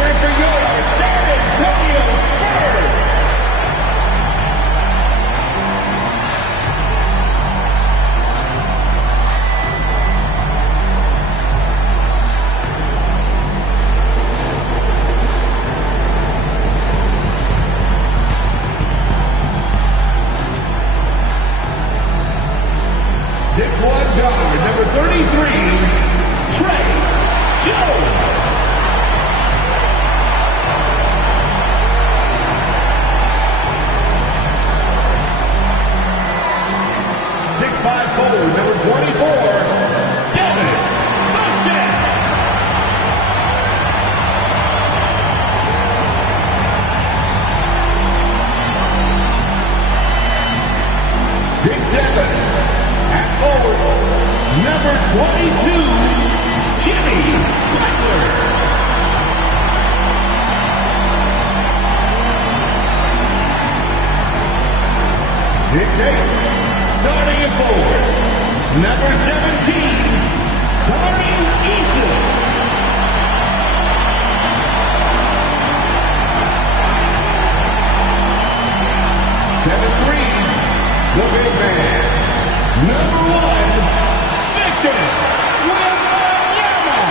And for your San Antonio Spurs, 6'1" guard, number 33, Trey Jones. 6'5" forward, number 24, Devin Vassell. 6'7", at forward, number 22, Jimmy Butler. 6'8", starting at forward, number 17, Tari Eason. 7'3", the big man, number 1, Victor Wembanyama.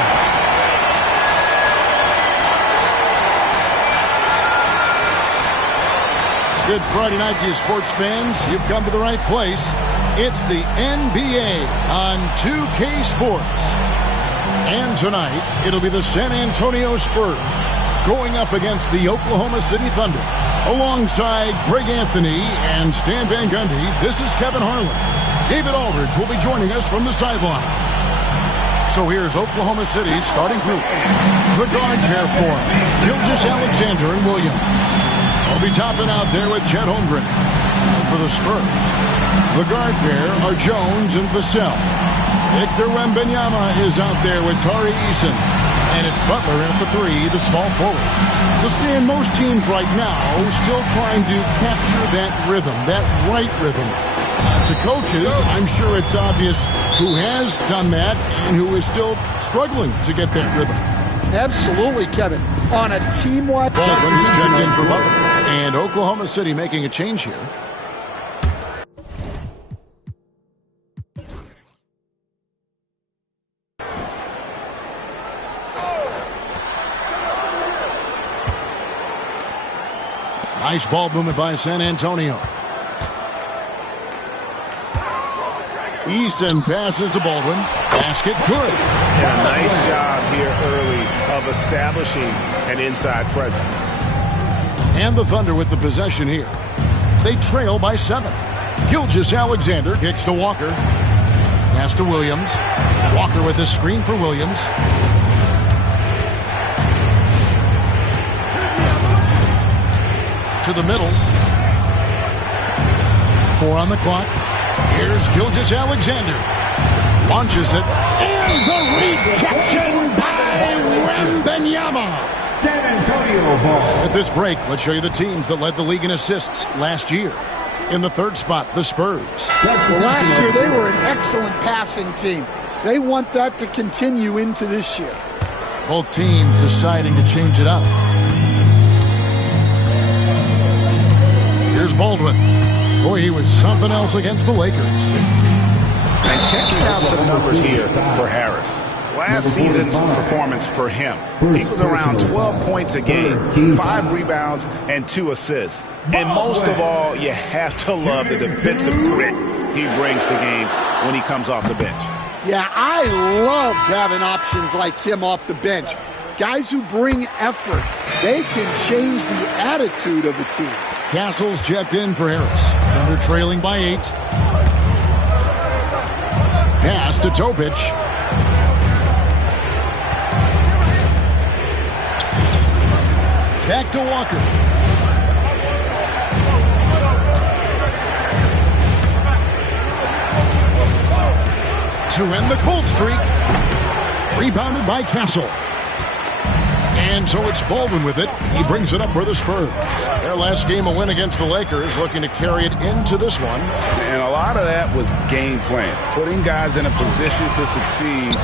Good Friday night to you sports fans. You've come to the right place. It's the NBA on 2K Sports. And tonight, it'll be the San Antonio Spurs going up against the Oklahoma City Thunder. Alongside Greg Anthony and Stan Van Gundy, this is Kevin Harlan. David Aldridge will be joining us from the sidelines. So here's Oklahoma City's starting group. The guard pair for Gilgeous-Alexander and Williams. I'll be topping out there with Chet Holmgren. And for the Spurs, the guard pair are Jones and Vassell. Victor Wembanyama is out there with Tari Eason. And it's Butler in at the 3, the small forward. So Stan, most teams right now still trying to capture that rhythm, that right rhythm. To coaches, I'm sure it's obvious who has done that and who is still struggling to get that rhythm. Absolutely, Kevin. On a team-wide... Baldwin is checked in for Butler. And Oklahoma City making a change here. Nice ball movement by San Antonio. Easton passes to Baldwin. Basket good. And a nice job here early of establishing an inside presence. And the Thunder with the possession here. They trail by 7. Gilgeous-Alexander kicks to Walker. Pass to Williams. Walker with a screen for Williams. To the middle. 4 on the clock. Here's Gilgeous-Alexander. Launches it. And the rejection by Wembanyama. San Antonio ball. At this break, let's show you the teams that led the league in assists last year. In the 3rd spot, the Spurs. Well, last year they were an excellent passing team. They want that to continue into this year. Both teams deciding to change it up. Here's Baldwin. Boy, he was something else against the Lakers. And checking out some numbers here for Harris. Last season's performance for him, he was around 12 points a game, 5 rebounds, and 2 assists. And most of all, you have to love the defensive grit he brings to games when he comes off the bench. Yeah, I love having options like him off the bench. Guys who bring effort. They can change the attitude of a team. Castles checked in for Harris. Thunder trailing by 8. Pass to Topic. Back to Walker. To end the cold streak. Rebounded by Castle. And so it's Baldwin with it. He brings it up for the Spurs. Their last game, a win against the Lakers, looking to carry it into this one. And a lot of that was game plan, putting guys in a position to succeed,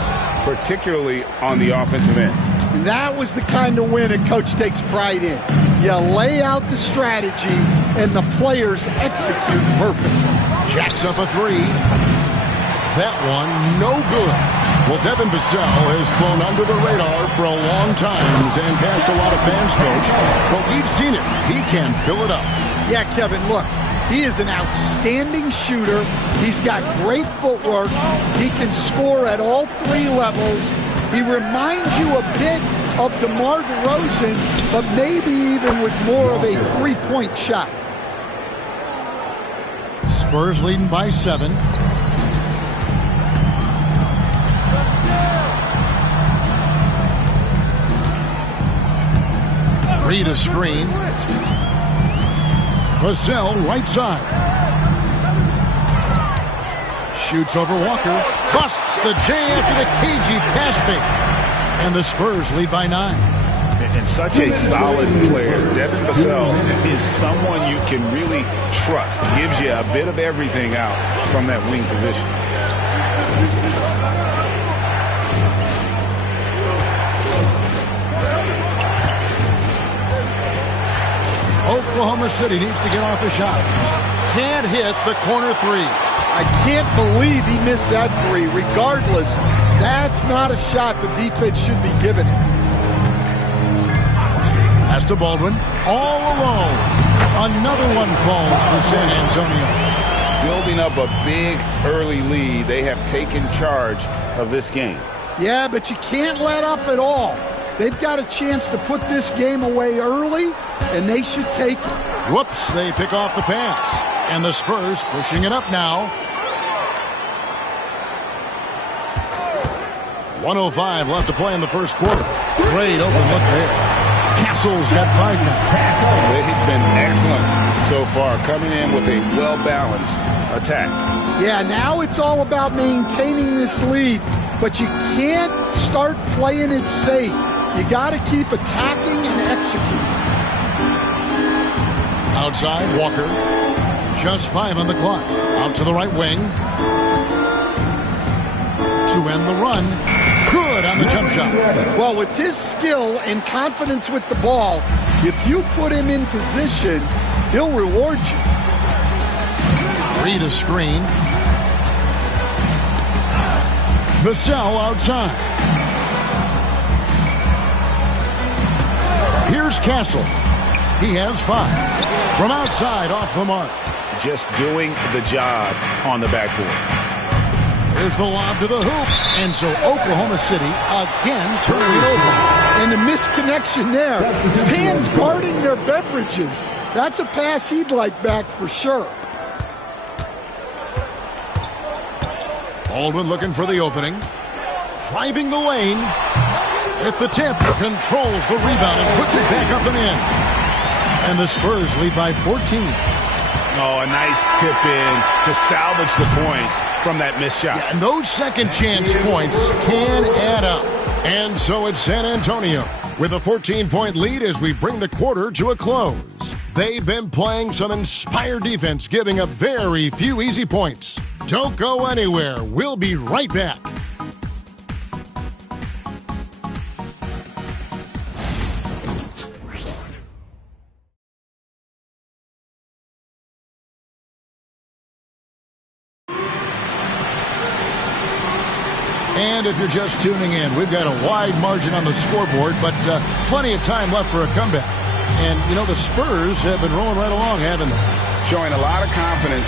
particularly on the offensive end. And that was the kind of win a coach takes pride in. You lay out the strategy, and the players execute perfectly. Jacks up a three. That one, no good. Well, Devin Vassell has flown under the radar for a long time and passed a lot of fans, Coach. But we've seen it. He can fill it up. Yeah, Kevin, look. He is an outstanding shooter. He's got great footwork. He can score at all three levels. He reminds you a bit of DeMar DeRozan, but maybe even with more of a three-point shot. Spurs leading by 7. Reed a screen. Vassell right side. Shoots over Walker. Busts the J after the cagey pass fake. And the Spurs lead by 9. And such a solid player. Devin Vassell is someone you can really trust. He gives you a bit of everything out from that wing position. Oklahoma City needs to get off a shot. Can't hit the corner three. I can't believe he missed that three. Regardless, that's not a shot the defense should be giving him. Pass to Baldwin. All alone. Another one falls for San Antonio. Building up a big early lead. They have taken charge of this game. Yeah, but you can't let up at all. They've got a chance to put this game away early, and they should take it. Whoops, they pick off the pass. And the Spurs pushing it up now. 1:05 left to play in the first quarter. Great open look there. Castle's got 5 now. They've been excellent so far, coming in with a well-balanced attack. Yeah, now it's all about maintaining this lead, but you can't start playing it safe. You got to keep attacking and executing. Outside, Walker. Just 5 on the clock. Out to the right wing. To end the run. Good on the jump shot. Well, with his skill and confidence with the ball, if you put him in position, he'll reward you. Read a screen. Vassell outside. Here's Castle. He has 5. From outside, off the mark. Just doing the job on the backboard. Here's the lob to the hoop. And so Oklahoma City again turning it over. And the misconnection there. Fans guarding their beverages. That's a pass he'd like back for sure. Baldwin looking for the opening. Driving the lane. At the tip, controls the rebound and puts it back up and in. And the Spurs lead by 14. Oh, a nice tip in to salvage the points from that missed shot. Yeah, and those second chance points can add up. And so it's San Antonio with a 14-point lead as we bring the quarter to a close. They've been playing some inspired defense, giving up very few easy points. Don't go anywhere. We'll be right back. And if you're just tuning in, we've got a wide margin on the scoreboard, but plenty of time left for a comeback. And, you know, the Spurs have been rolling right along, haven't they? Showing a lot of confidence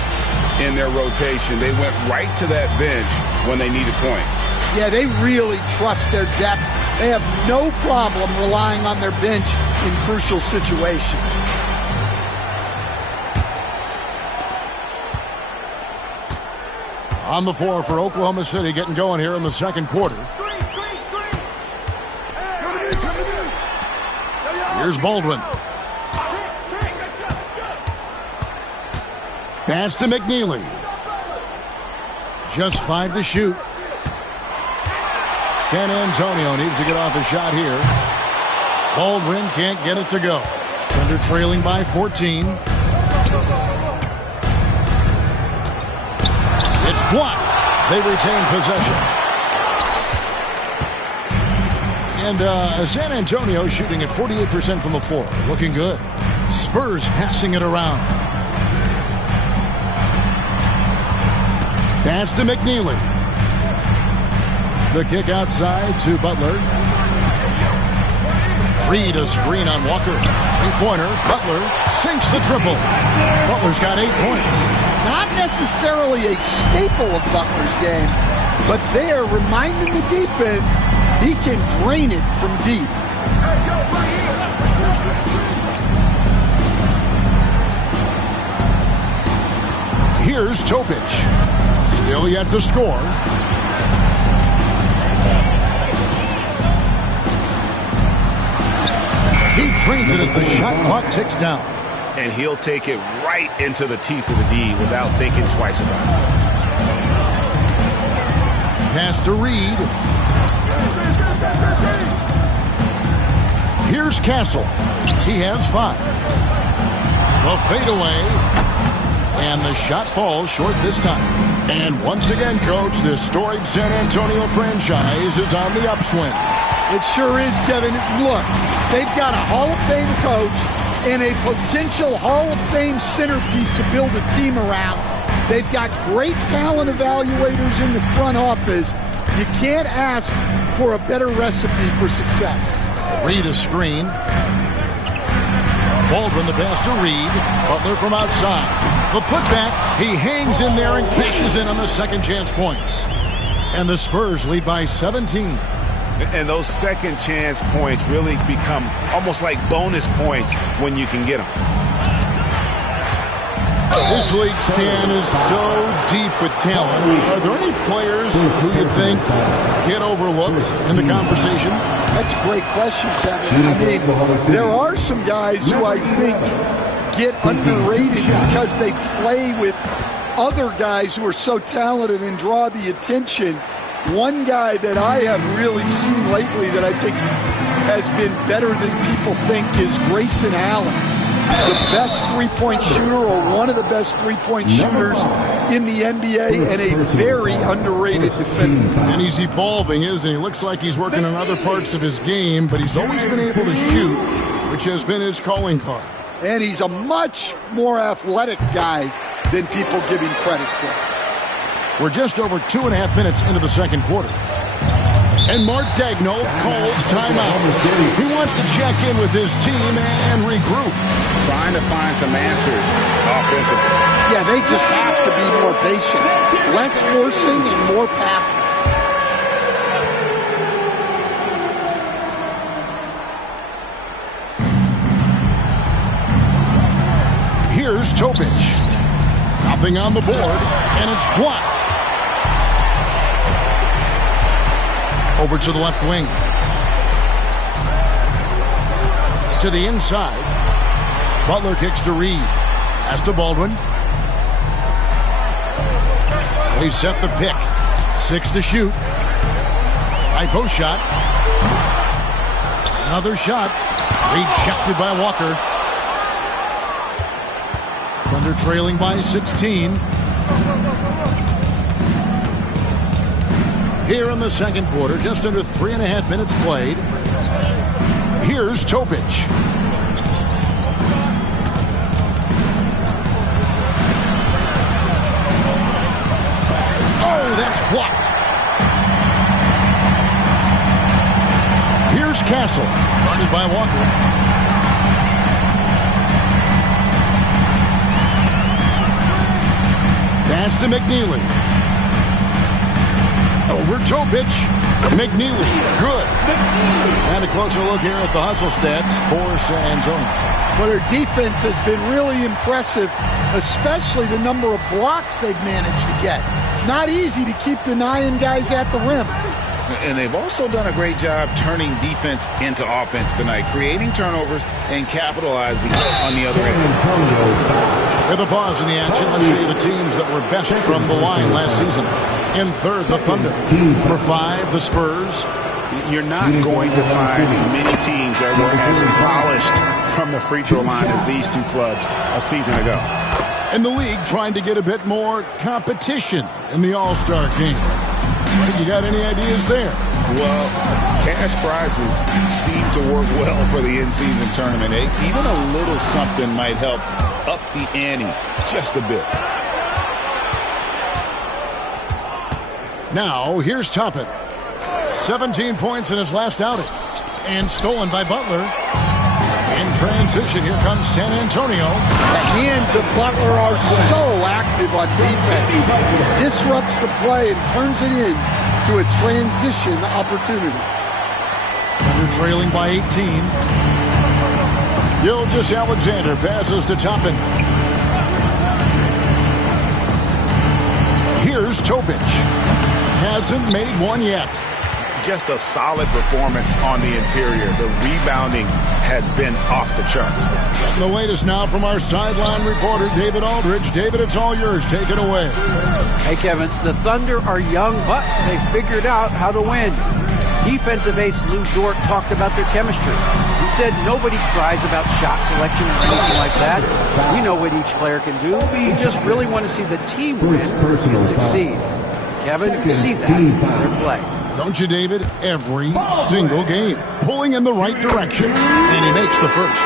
in their rotation. They went right to that bench when they needed points. Yeah, they really trust their depth. They have no problem relying on their bench in crucial situations. On the floor for Oklahoma City, getting going here in the second quarter. Here's Baldwin. Pass to McNeely. Just 5 to shoot. San Antonio needs to get off a shot here. Baldwin can't get it to go. Thunder trailing by 14. It's blocked. They retain possession. And San Antonio shooting at 48% from the floor. Looking good. Spurs passing it around. Pass to McNeely. The kick outside to Butler. Reed a screen on Walker. Three-pointer. Butler sinks the triple. Butler's got 8 points. Not necessarily a staple of Butler's game, but they are reminding the defense he can drain it from deep. Here's Topic. Still yet to score. He trains it as the shot clock ticks down. And he'll take it right into the teeth of the D without thinking twice about it. Pass to Reed. Here's Castle. He has 5. The fadeaway. And the shot falls short this time. And once again, Coach, this storied San Antonio franchise is on the upswing. It sure is, Kevin. Look, they've got a Hall of Fame coach and a potential Hall of Fame centerpiece to build a team around. They've got great talent evaluators in the front office. You can't ask for a better recipe for success. Reed a screen. Baldwin the pass to Reed. Butler from outside. The putback. He hangs in there and cashes in on the second chance points. And the Spurs lead by 17. And those second chance points really become almost like bonus points when you can get them. This league, Stan, is so deep with talent. Are there any players who you think get overlooked in the conversation? That's a great question, Kevin. I mean, there are some guys who I think get underrated because they play with other guys who are so talented and draw the attention. One guy that I have really seen lately that I think has been better than people think is Grayson Allen. The best three-point shooter, or one of the best three-point shooters in the NBA, and a very underrated defender. And he's evolving, isn't he? Looks like he's working on other parts of his game, but he's always been able to shoot, which has been his calling card. And he's a much more athletic guy than people give him credit for. We're just over 2.5 minutes into the second quarter. And Mark Daigneault calls timeout. He wants to check in with his team and regroup. Trying to find some answers offensively. Yeah, they just have to be more patient. Less forcing and more passing. Here's Topic. Nothing on the board, and it's blocked. Over to the left wing. To the inside. Butler kicks to Reed. Pass to Baldwin. They set the pick. 6 to shoot. High post shot. Another shot. Rejected by Walker. Thunder trailing by 16. Here in the second quarter, just under 3.5 minutes played. Here's Topic. Oh, that's blocked. Here's Castle, guarded by Walker. Pass to McNeely. Over Topic. McNeely. Good. And a closer look here at the hustle stats for San Antonio. Well, their defense has been really impressive, especially the number of blocks they've managed to get. It's not easy to keep denying guys at the rim. And they've also done a great job turning defense into offense tonight, creating turnovers and capitalizing on the other end. With a pause in the action, let's show you the teams that were best from the line last season. In third, the Thunder. Number 5, the Spurs. You're not going to find many teams that were as polished from the free throw line as these two clubs a season ago. In the league, trying to get a bit more competition in the All-Star game. You got any ideas there? Well, cash prizes seem to work well for the in-season tournament. Even a little something might help up the ante just a bit. Now, here's Toppin. 17 points in his last outing. And stolen by Butler. In transition, here comes San Antonio. The hands of Butler are so active on defense. He disrupts the play and turns it in to a transition opportunity. Thunder trailing by 18. Gilgeous-Alexander passes to Toppin. Here's Topic. Hasn't made one yet. Just a solid performance on the interior. The rebounding has been off the charts. Getting the latest now from our sideline reporter, David Aldridge. David, it's all yours. Take it away. Hey, Kevin. The Thunder are young, but they figured out how to win. Defensive ace Lou Dort talked about their chemistry. He said nobody cries about shot selection or anything like that. We know what each player can do. We just really want to see the team win and succeed. Kevin, you see that in their play. Don't you, David? Every single game. Pulling in the right direction. And he makes the first.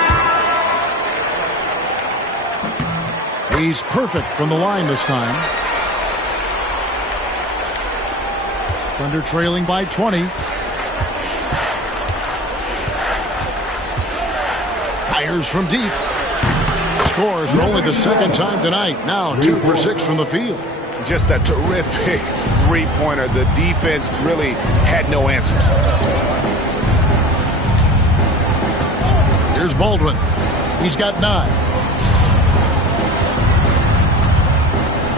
He's perfect from the line this time. Thunder trailing by 20. Fires from deep. Scores for only the second time tonight. Now 2 for 6 from the field. Just a terrific three-pointer. The defense really had no answers. Here's Baldwin. He's got 9.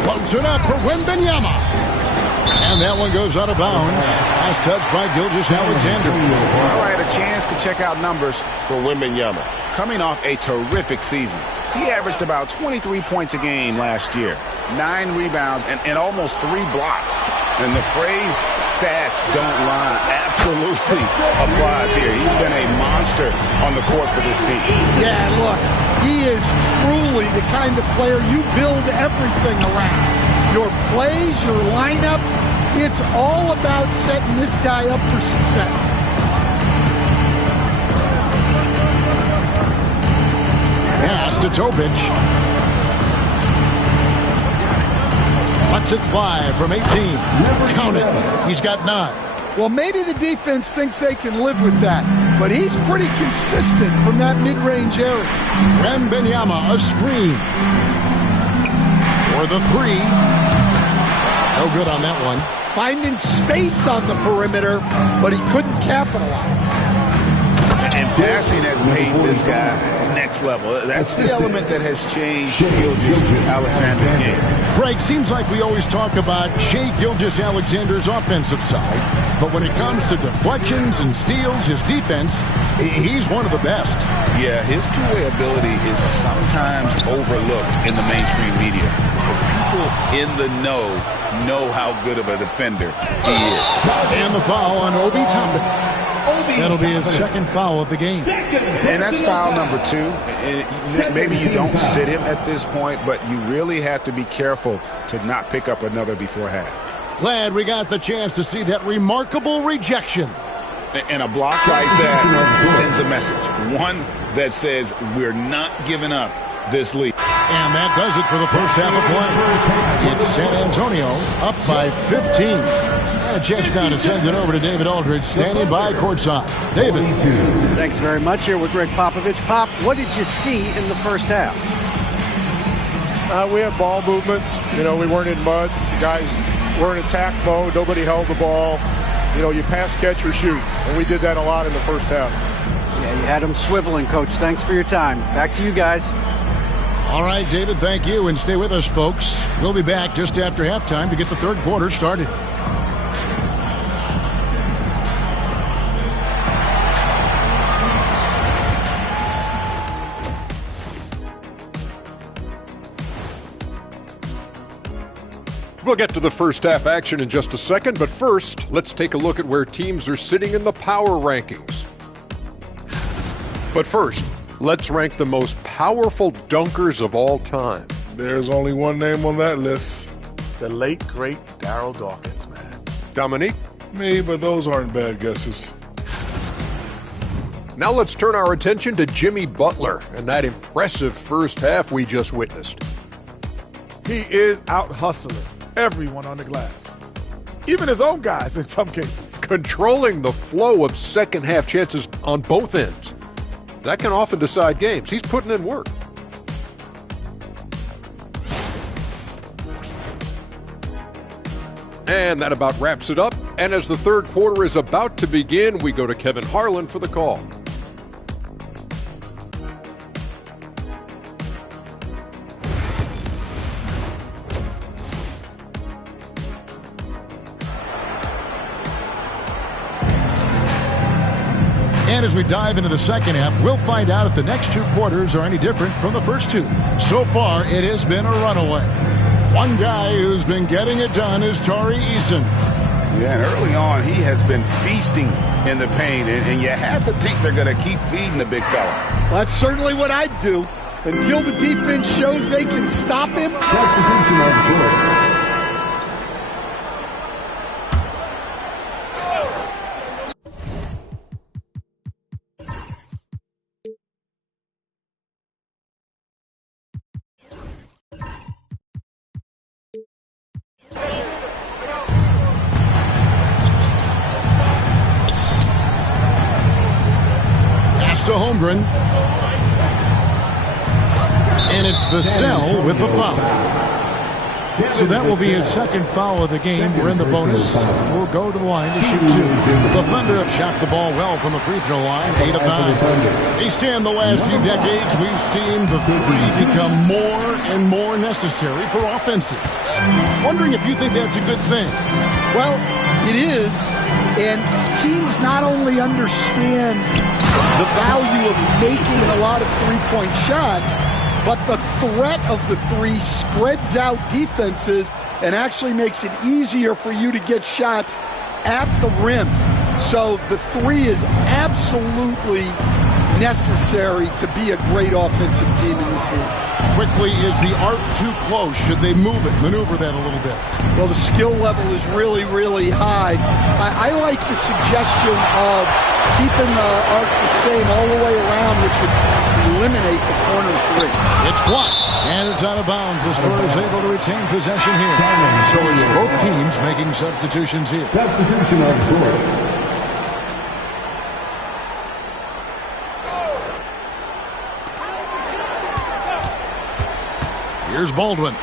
Floats it up for Wembanyama. And that one goes out of bounds. Last touch by Gilgeous-Alexander. Well, I had a chance to check out numbers for Wembanyama. Coming off a terrific season. He averaged about 23 points a game last year. 9 rebounds and almost 3 blocks. And the phrase stats don't lie absolutely applies here. He's been a monster on the court for this team. Yeah, look, he is truly the kind of player you build everything around. Your plays, your lineups, it's all about setting this guy up for success. Pass to Topic. Lets it fly from 18. Count it. He's got 9. Well, maybe the defense thinks they can live with that, but he's pretty consistent from that mid-range area. Wembanyama, a screen. For the 3. No good on that one. Finding space on the perimeter, but he couldn't capitalize. And passing has made this guy next level. That's the element that has changed Gilgeous-Alexander's game. Greg, seems like we always talk about Shai Gilgeous-Alexander's offensive side, but when it comes to deflections and steals, his defense, he's one of the best. Yeah, his two-way ability is sometimes overlooked in the mainstream media. But people in the know how good of a defender he is. And the foul on Obi Toppin. That'll be his second foul of the game. And that's foul number 2. Maybe you don't sit him at this point, but you really have to be careful to not pick up another before half. Glad we got the chance to see that remarkable rejection. And a block like that sends a message. One that says we're not giving up this lead. And that does it for the first half of play. It's San Antonio up by 15. A chance now to send it over to David Aldridge, standing by courtside. David. Thanks very much. Here with Greg Popovich. Pop, what did you see in the first half? We had ball movement. You know, we weren't in mud. The guys were in attack mode. Nobody held the ball. You know, you pass, catch, or shoot. And we did that a lot in the first half. Yeah, you had them swiveling, Coach. Thanks for your time. Back to you guys. All right, David, thank you. And stay with us, folks. We'll be back just after halftime to get the third quarter started. We'll get to the first half action in just a second, but first, let's take a look at where teams are sitting in the power rankings. But first, let's rank the most powerful dunkers of all time. There's only one name on that list. The late, great Darryl Dawkins, man. Dominique? Me, but those aren't bad guesses. Now let's turn our attention to Jimmy Butler and that impressive first half we just witnessed. He is out hustling everyone on the glass, even his own guys in some cases. Controlling the flow of second half chances on both ends. That can often decide games. He's putting in work. And that about wraps it up. And as the third quarter is about to begin, we go to Kevin Harlan for the call. And as we dive into the second half, we'll find out if the next two quarters are any different from the first two. So far, it has been a runaway. One guy who's been getting it done is Tari Eason. Yeah, and early on, he has been feasting in the paint, and you have to think they're going to keep feeding the big fella. That's certainly what I'd do until the defense shows they can stop him. To Holmgren. And it's Vassell with the foul. So that will be his second foul of the game. We're in the bonus. We'll go to the line to shoot two. The Thunder have shot the ball well from the free throw line, 8 of 9. They stand the last few decades. We've seen the three become more and more necessary for offenses. Wondering if you think that's a good thing. Well, it is. And teams not only understand the value of making a lot of three-point shots, but the threat of the three spreads out defenses and actually makes it easier for you to get shots at the rim. So the three is absolutely necessary to be a great offensive team in this league. Quickly, is the arc too close? Should they maneuver that a little bit? Well, the skill level is really, really high. I like the suggestion of keeping the arc the same all the way around, which would eliminate the corner three. It's blocked, and it's out of bounds. The Spurs is able to retain possession here. So it's both teams making substitutions here. Substitution on the board. Here's Baldwin.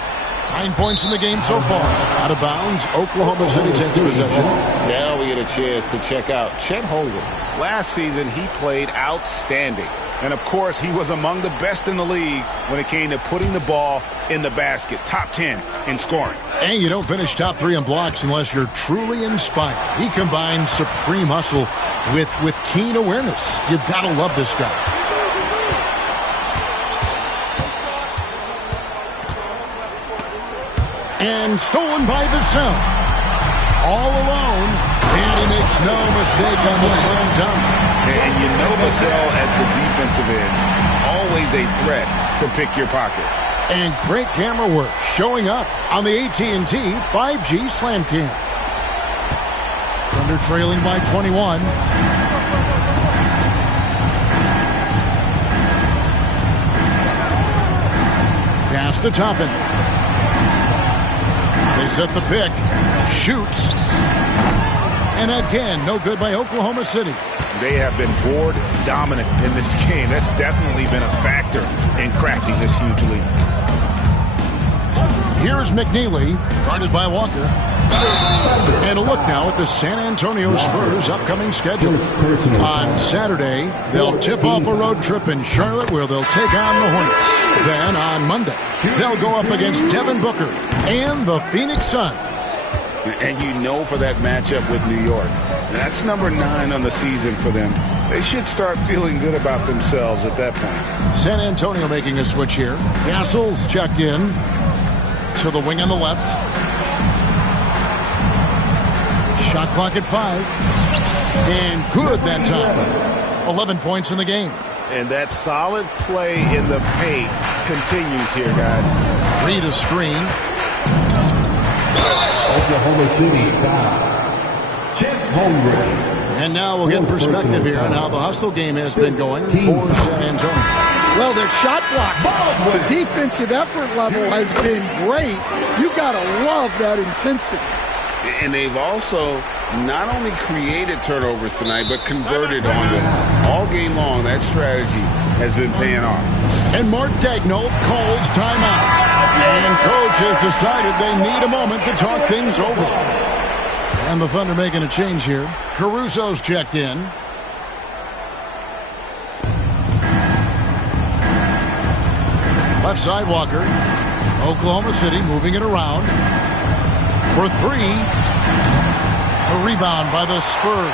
9 points in the game so far. Out of bounds, Oklahoma City takes possession. Now we get a chance to check out Chet Holmgren. Last season, he played outstanding. And, of course, he was among the best in the league when it came to putting the ball in the basket. Top 10 in scoring. And you don't finish top 3 in blocks unless you're truly inspired. He combined supreme hustle with keen awareness. You've got to love this guy. And stolen by Vassell. All alone, and he makes no mistake on the slam dunk. And you know Vassell at the defensive end, always a threat to pick your pocket. And great camera work showing up on the AT&T 5G Slam Cam. Thunder trailing by 21. Pass to Toppin. They set the pick. Shoots. And again, no good by Oklahoma City. They have been board dominant in this game. That's definitely been a factor in cracking this huge lead. Here's McNeely, guarded by Walker. And a look now at the San Antonio Spurs' upcoming schedule. On Saturday, they'll tip off a road trip in Charlotte where they'll take on the Hornets. Then on Monday, they'll go up against Devin Booker and the Phoenix Suns. And you know for that matchup with New York, that's number 9 on the season for them. They should start feeling good about themselves at that point. San Antonio making a switch here. Castle's checked in to the wing on the left. Shot clock at 5. And good that time. 11 points in the game. And that solid play in the paint continues here, guys. Reed a screen. Oklahoma City foul. And now we'll get perspective here on how the hustle game has been going for San Antonio. Well, their shot block, the defensive effort level has been great. You got to love that intensity. And they've also not only created turnovers tonight, but converted on them. All game long, that strategy has been paying off. And Mark Daigneault calls timeout. And coach has decided they need a moment to talk things over. And the Thunder making a change here. Caruso's checked in. Left side, Walker. Oklahoma City moving it around. For three. A rebound by the Spurs.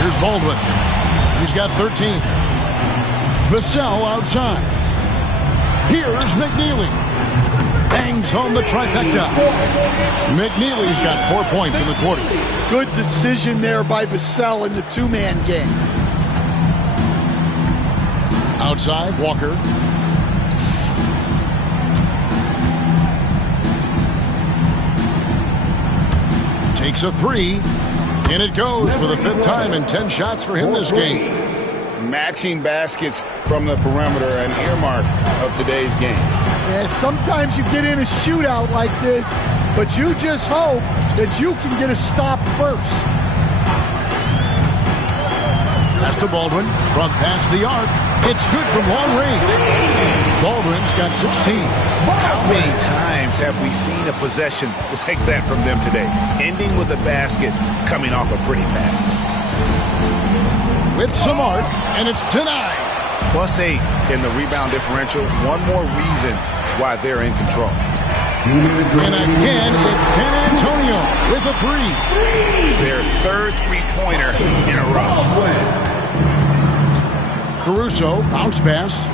Here's Baldwin. He's got 13. Vassell outside. Here's McNeely. Bangs home the trifecta. McNeely's got 4 points in the quarter. Good decision there by Vassell in the two-man game. Outside, Walker. Takes a three. And it goes for the fifth time in 10 shots for him this game. Matching baskets from the perimeter, an earmark of today's game. Yeah, sometimes you get in a shootout like this, but you just hope that you can get a stop first. Pass to Baldwin from past the arc. It's good from long range. Baldwin's got 16. How many times have we seen a possession like that from them today? Ending with a basket, coming off a pretty pass. With some arc, and it's denied. +8 in the rebound differential. One more reason why they're in control. And again, it's San Antonio with a three. Their third three-pointer in a row. Caruso, bounce pass.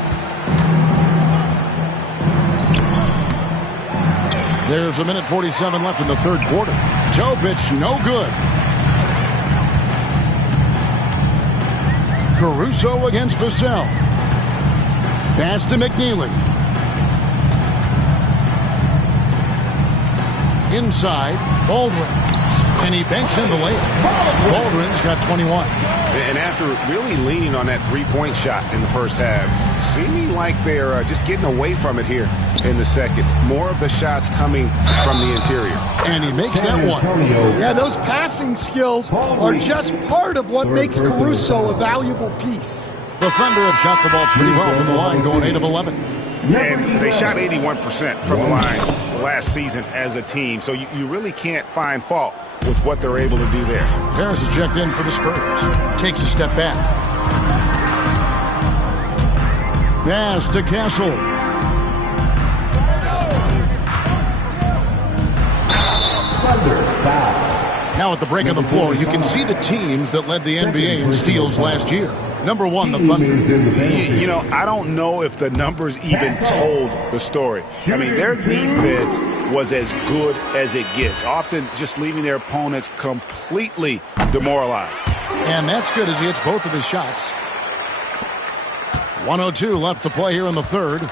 There's a minute 47 left in the third quarter. Jovic, no good. Caruso against Vassell. Pass to McNeely. Inside, Baldwin. And he banks in the layup. Baldwin's got 21. And after really leaning on that three-point shot in the first half, seeming like they're just getting away from it here in the second. More of the shots coming from the interior. And he makes that one. Yeah, those passing skills are just part of what makes Caruso a valuable piece. The Thunder have shot the ball pretty well from the line, going 8 of 11. And they shot 81% from the line last season as a team. So you really can't find fault with what they're able to do there. Harris is checked in for the Spurs. Takes a step back. Pass to Castle. Now at the break on the floor, you can see the teams that led the NBA in steals last year. Number one, the Thunder. You know, I don't know if the numbers even told the story. I mean, their defense was as good as it gets, often just leaving their opponents completely demoralized. And that's good as he hits both of his shots. 1:02 left to play here in the third.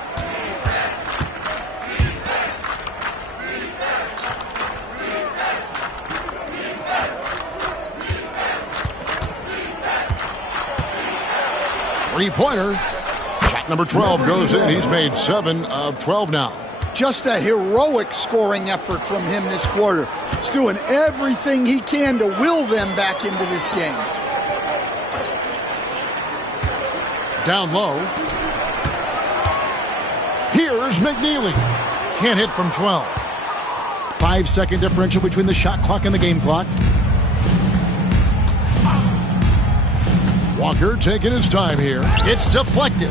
Three-pointer. Shot number 12 goes in. He's made 7 of 12 now. Just a heroic scoring effort from him this quarter. He's doing everything he can to will them back into this game. Down low. Here's McNeely. Can't hit from 12. 5-second differential between the shot clock and the game clock. Walker taking his time here. It's deflected.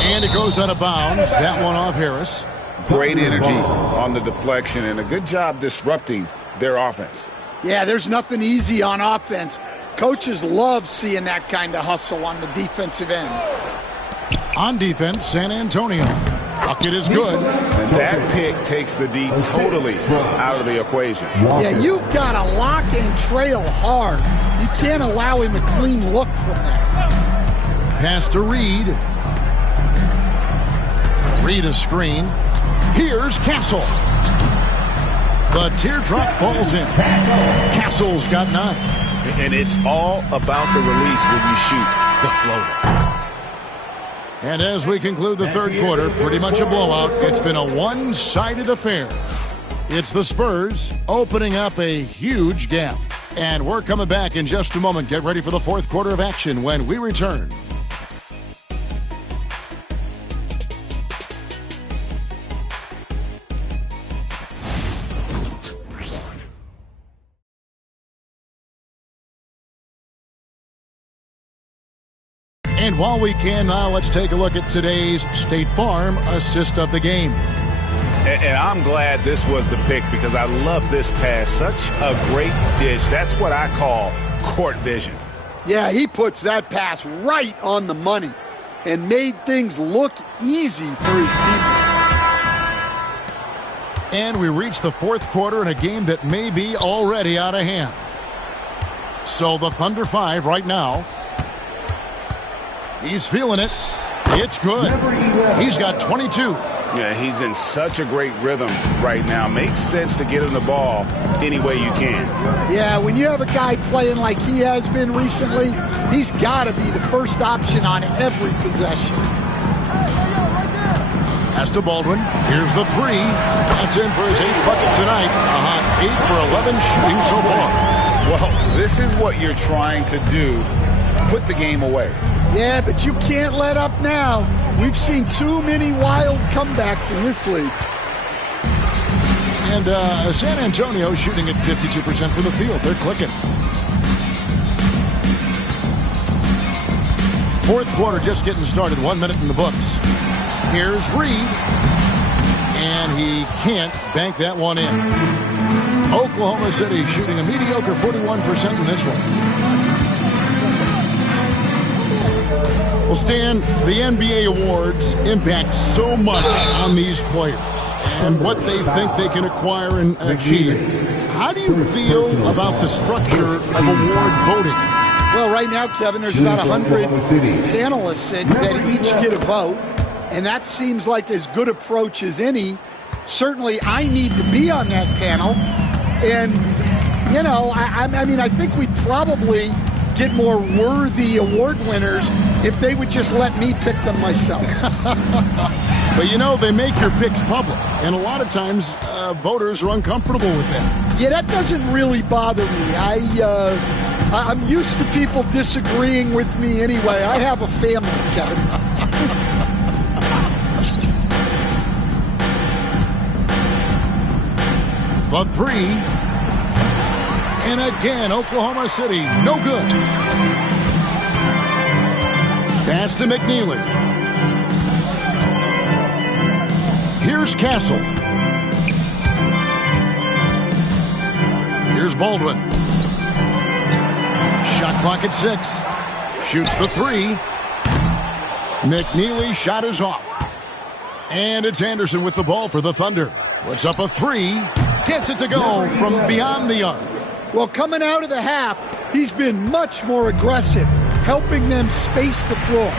And it goes out of bounds. That one off Harris. Great energy on the deflection and a good job disrupting their offense. Yeah, there's nothing easy on offense. Coaches love seeing that kind of hustle on the defensive end. On defense, San Antonio. Bucket is good. And that pick takes the D totally out of the equation. Yeah, you've got to lock and trail hard. You can't allow him a clean look from that. Pass to Reed. Reed a screen. Here's Castle. The teardrop falls in. Castle's got 9. And it's all about the release when you shoot the floater. And as we conclude the third quarter, pretty much a blowout. It's been a one-sided affair. It's the Spurs opening up a huge gap. And we're coming back in just a moment. Get ready for the fourth quarter of action when we return. And while we can now, let's take a look at today's State Farm assist of the game. And I'm glad this was the pick because I love this pass. Such a great dish. That's what I call court vision. Yeah, he puts that pass right on the money and made things look easy for his team. And we reach the fourth quarter in a game that may be already out of hand. So the Thunder 5 right now. He's feeling it. It's good. He's got 22. Yeah, he's in such a great rhythm right now. Makes sense to get him the ball any way you can. Yeah, when you have a guy playing like he has been recently, he's got to be the first option on every possession. Pass to Baldwin. Here's the 3. That's in for his 8th bucket tonight. A hot 8 for 11 shooting so far. Well, this is what you're trying to do. Put the game away. Yeah, but you can't let up now. We've seen too many wild comebacks in this league. And San Antonio shooting at 52% from the field. They're clicking. Fourth quarter just getting started. 1 minute in the books. Here's Reed. And he can't bank that one in. Oklahoma City shooting a mediocre 41% in this one. Well, Stan, the NBA awards impact so much on these players and what they think they can acquire and achieve. How do you feel about the structure of award voting? Well, right now, Kevin, there's about 100 panelists that each get a vote, and that seems like as good approach as any. Certainly, I need to be on that panel, and, you know, I mean, I think we'd probably get more worthy award winners if they would just let me pick them myself. But, you know, they make your picks public, and a lot of times voters are uncomfortable with that. Yeah, that doesn't really bother me. I'm used to people disagreeing with me anyway. I have a family, Kevin. The 3. And again, Oklahoma City, no good. Pass to McNeely. Here's Castle. Here's Baldwin. Shot clock at 6. Shoots the 3. McNeely shot is off. And it's Anderson with the ball for the Thunder. Puts up a 3. Gets it to go from beyond the arc. Well, coming out of the half, he's been much more aggressive, helping them space the floor.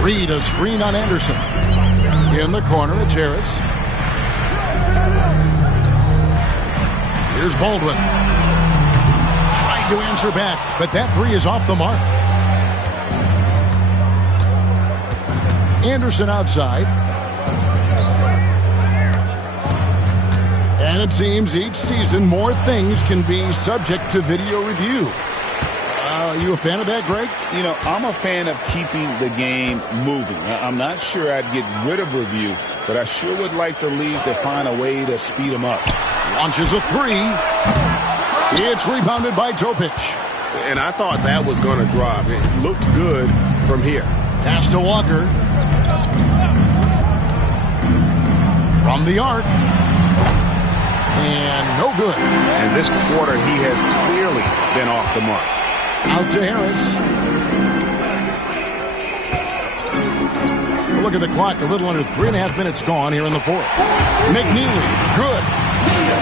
Reed, a screen on Anderson. In the corner, it's Harris. Here's Baldwin. Tried to answer back, but that 3 is off the mark. Anderson outside. And it seems each season more things can be subject to video review. Are you a fan of that, Greg? You know, I'm a fan of keeping the game moving. I'm not sure I'd get rid of review, but I sure would like the league to find a way to speed them up. Launches a 3. It's rebounded by Topic. And I thought that was going to drop. It looked good from here. Pass to Walker. From the arc. And no good. And this quarter, he has clearly been off the mark. Out to Harris. Look at the clock. A little under 3.5 minutes gone here in the fourth. McNeely, good.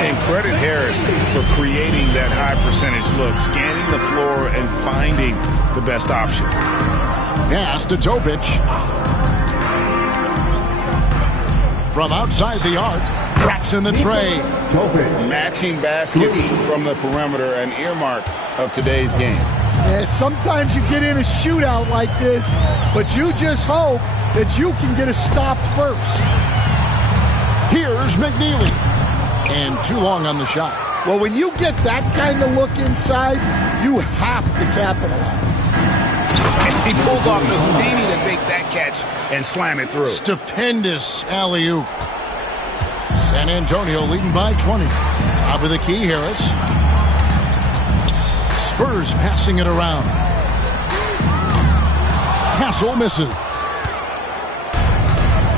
And credit Harris for creating that high percentage look, scanning the floor and finding the best option. Pass to Topic. From outside the arc. Drops in the tray. Matching baskets from the perimeter, an earmark of today's game. Yeah, sometimes you get in a shootout like this, but you just hope that you can get a stop first. Here's McNeely. And too long on the shot. Well, when you get that kind of look inside, you have to capitalize. And he pulls off the Houdini to make that catch and slam it through. Stupendous alley-oop. San Antonio leading by 20. Top of the key, Harris. Spurs passing it around. Hassel misses.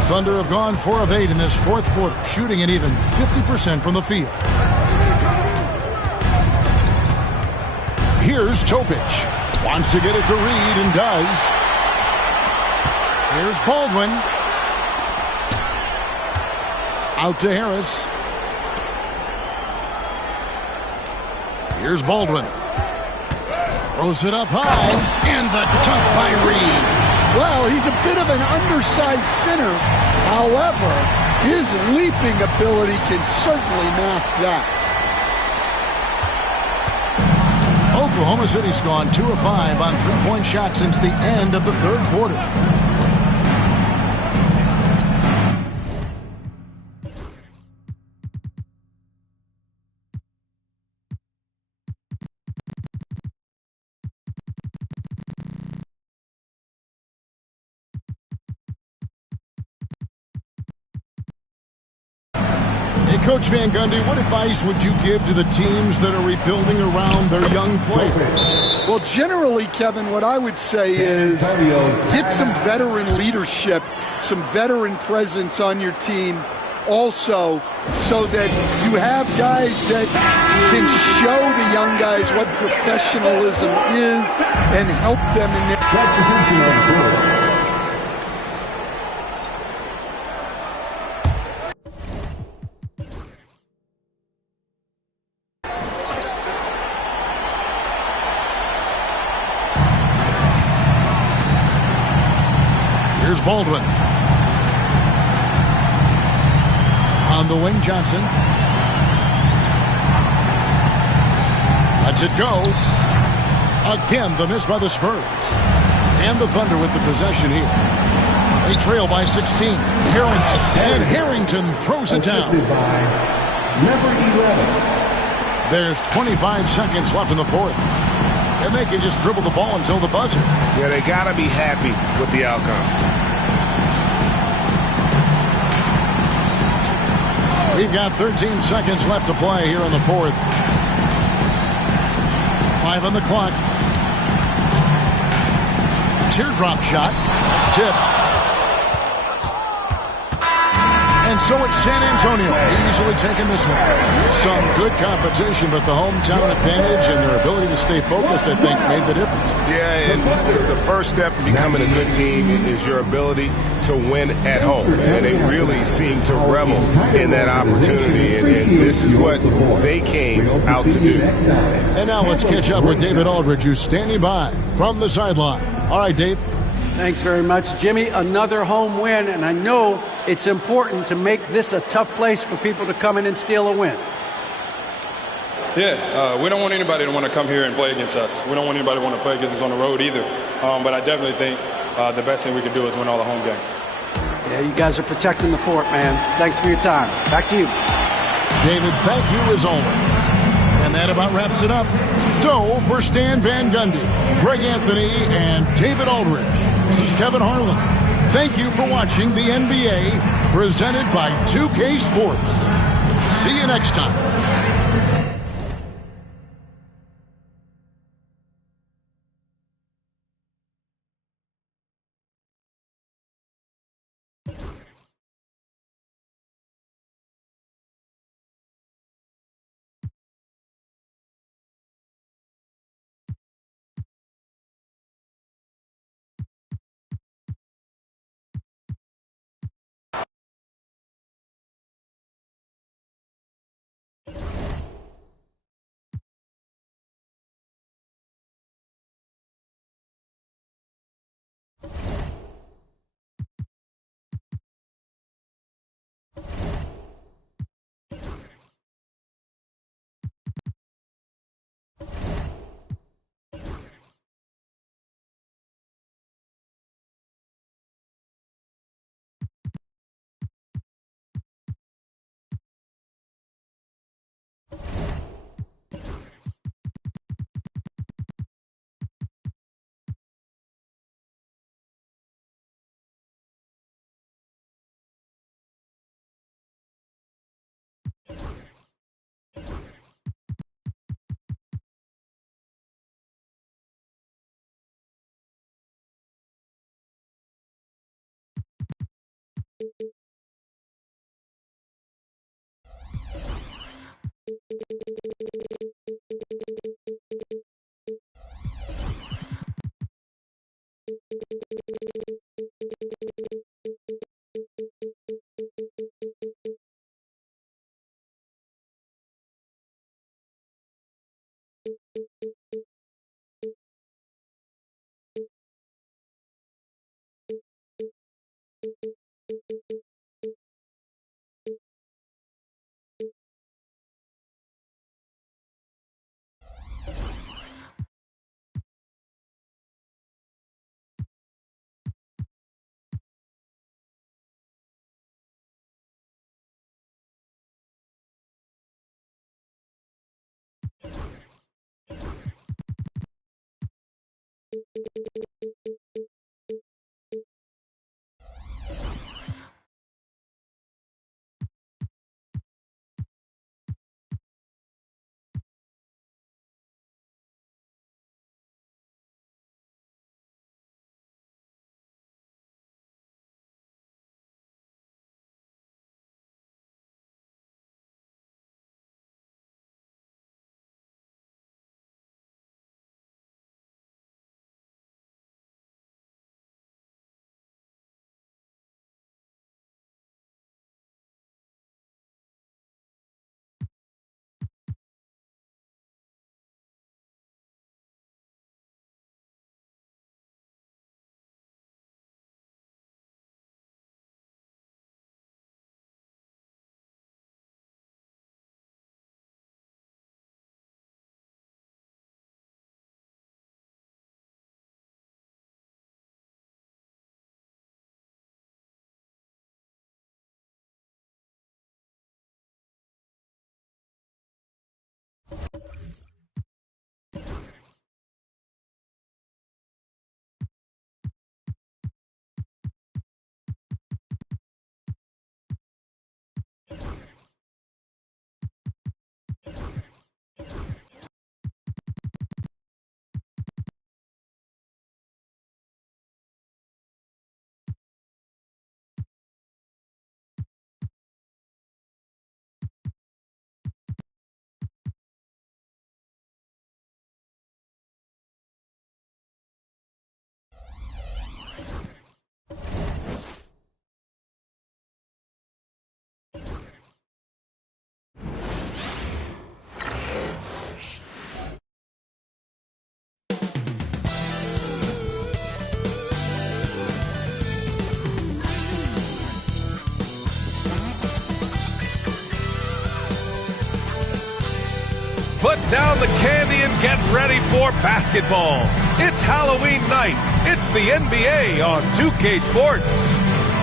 Thunder have gone 4 of 8 in this fourth quarter, shooting at even 50% from the field. Here's Topic. Wants to get it to Reed and does. Here's Baldwin. Out to Harris. Here's Baldwin. Throws it up high. And the dunk by Reed. Well, he's a bit of an undersized center. However, his leaping ability can certainly mask that. Oklahoma City's gone 2 of 5 on three-point shots since the end of the third quarter. Coach Van Gundy, what advice would you give to the teams that are rebuilding around their young players? Well, generally, Kevin, what I would say is get some veteran leadership, some veteran presence on your team also, so that you have guys that can show the young guys what professionalism is and help them in their... Here's Baldwin. On the wing, Johnson. Lets it go. Again, the miss by the Spurs. And the Thunder with the possession here. They trail by 16. Harrington. And Harrington throws it down. Number 11. There's 25 seconds left in the fourth. And they can just dribble the ball until the buzzer. Yeah, they got to be happy with the outcome. We've got 13 seconds left to play here in the fourth. 5 on the clock. Teardrop shot. That's tipped. And so it's San Antonio easily taking this one. Some good competition, but the hometown advantage and their ability to stay focused, I think, made the difference. Yeah, and the first step to becoming a good team is your ability to win at home. And they really seem to revel in that opportunity. And this is what they came out to do. And now let's catch up with David Aldridge, who's standing by from the sideline. All right, Dave. Thanks very much, Jimmy. Another home win, and I know it's important to make this a tough place for people to come in and steal a win. Yeah, we don't want anybody to want to come here and play against us. We don't want anybody to want to play against us on the road either. But I definitely think the best thing we can do is win all the home games. Yeah, you guys are protecting the fort, man. Thanks for your time. Back to you. David, thank you as always. And that about wraps it up. So, for Stan Van Gundy, Greg Anthony, and David Aldridge, this is Kevin Harlan. Thank you for watching the NBA, presented by 2K Sports. See you next time. Put down the candy and get ready for basketball. It's Halloween night. It's the NBA on 2K Sports.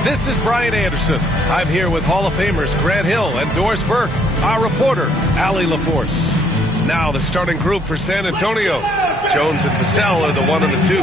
This is Brian Anderson. I'm here with Hall of Famers Grant Hill and Doris Burke, our reporter, Allie LaForce. Now the starting group for San Antonio. Jones and Vassell are the 1 and the 2.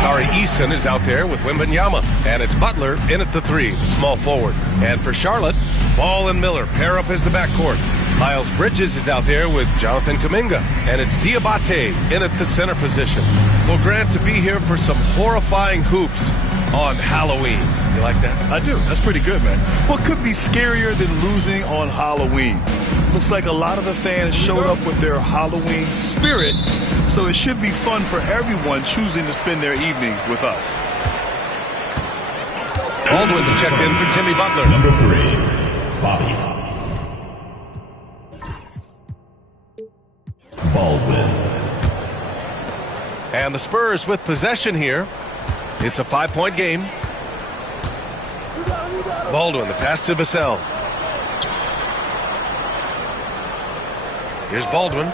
Tari Eason is out there with Wembanyama. And it's Butler in at the 3, small forward. And for Charlotte, Ball and Miller pair up as the backcourt. Miles Bridges is out there with Jonathan Kuminga. And it's Diabate in at the center position. Well, Grant, to be here for some horrifying hoops on Halloween. You like that? I do. That's pretty good, man. What could be scarier than losing on Halloween? Looks like a lot of the fans showed up with their Halloween spirit, so it should be fun for everyone choosing to spend their evening with us. Baldwin checked in for Jimmy Butler. Number 3, Bobby. Baldwin. And the Spurs with possession here. It's a 5-point game. Baldwin, the pass to Vassell. Here's Baldwin,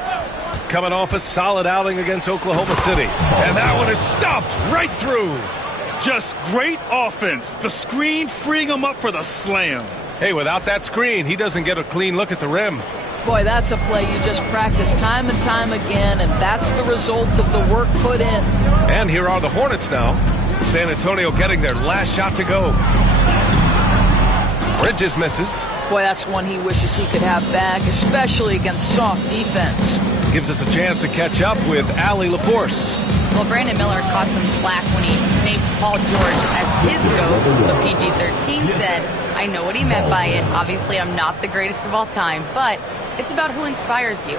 coming off a solid outing against Oklahoma City. And that one is stuffed right through. Just great offense. The screen freeing him up for the slam. Hey, without that screen, he doesn't get a clean look at the rim. Boy, that's a play you just practice time and time again, and that's the result of the work put in. And here are the Hornets now. San Antonio getting their last shot to go. Bridges misses. Boy, that's one he wishes he could have back, especially against soft defense. Gives us a chance to catch up with Allie LaForce. Well, Brandon Miller caught some flack when he named Paul George as his GOAT, but PG-13 said, I know what he meant by it. Obviously, I'm not the greatest of all time, but it's about who inspires you.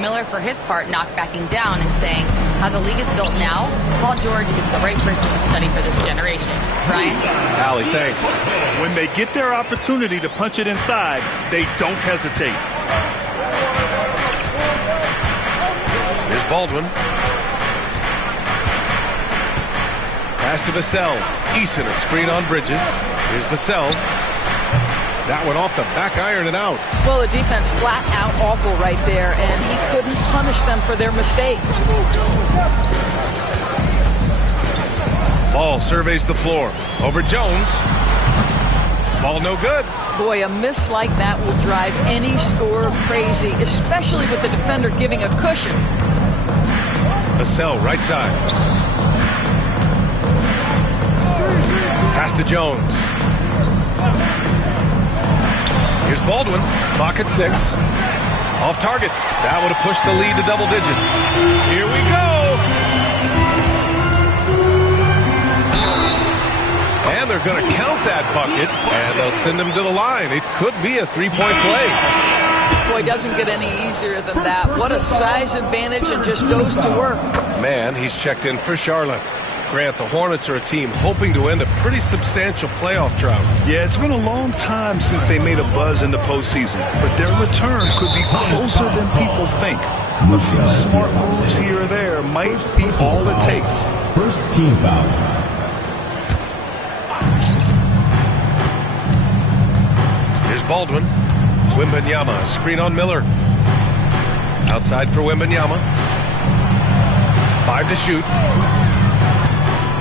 Miller, for his part, knocked backing down and saying, how the league is built now, Paul George is the right person to study for this generation. Brian? Allie, thanks. When they get their opportunity to punch it inside, they don't hesitate. Here's Baldwin. Pass to Vassell. Eason, a screen on Bridges. Here's Vassell. That one off the back iron and out. Well, the defense flat out awful right there, and he couldn't punish them for their mistake. Ball surveys the floor. Over Jones. Ball no good. Boy, a miss like that will drive any scorer crazy, especially with the defender giving a cushion. Vassell, right side. Pass to Jones. Here's Baldwin. Clock at 6. Off target. That would have pushed the lead to double digits. Here we go. And they're going to count that bucket, and they'll send him to the line. It could be a three-point play. Boy, doesn't get any easier than that. What a size advantage, and just goes to work. Man, he's checked in for Charlotte. Grant, the Hornets are a team hoping to end a pretty substantial playoff drought. Yeah, it's been a long time since they made a buzz in the postseason, but their return could be closer than people think. A few smart moves here or there might be all it takes. First team foul. Here's Baldwin. Wembanyama, screen on Miller. Outside for Wembanyama. 5 to shoot.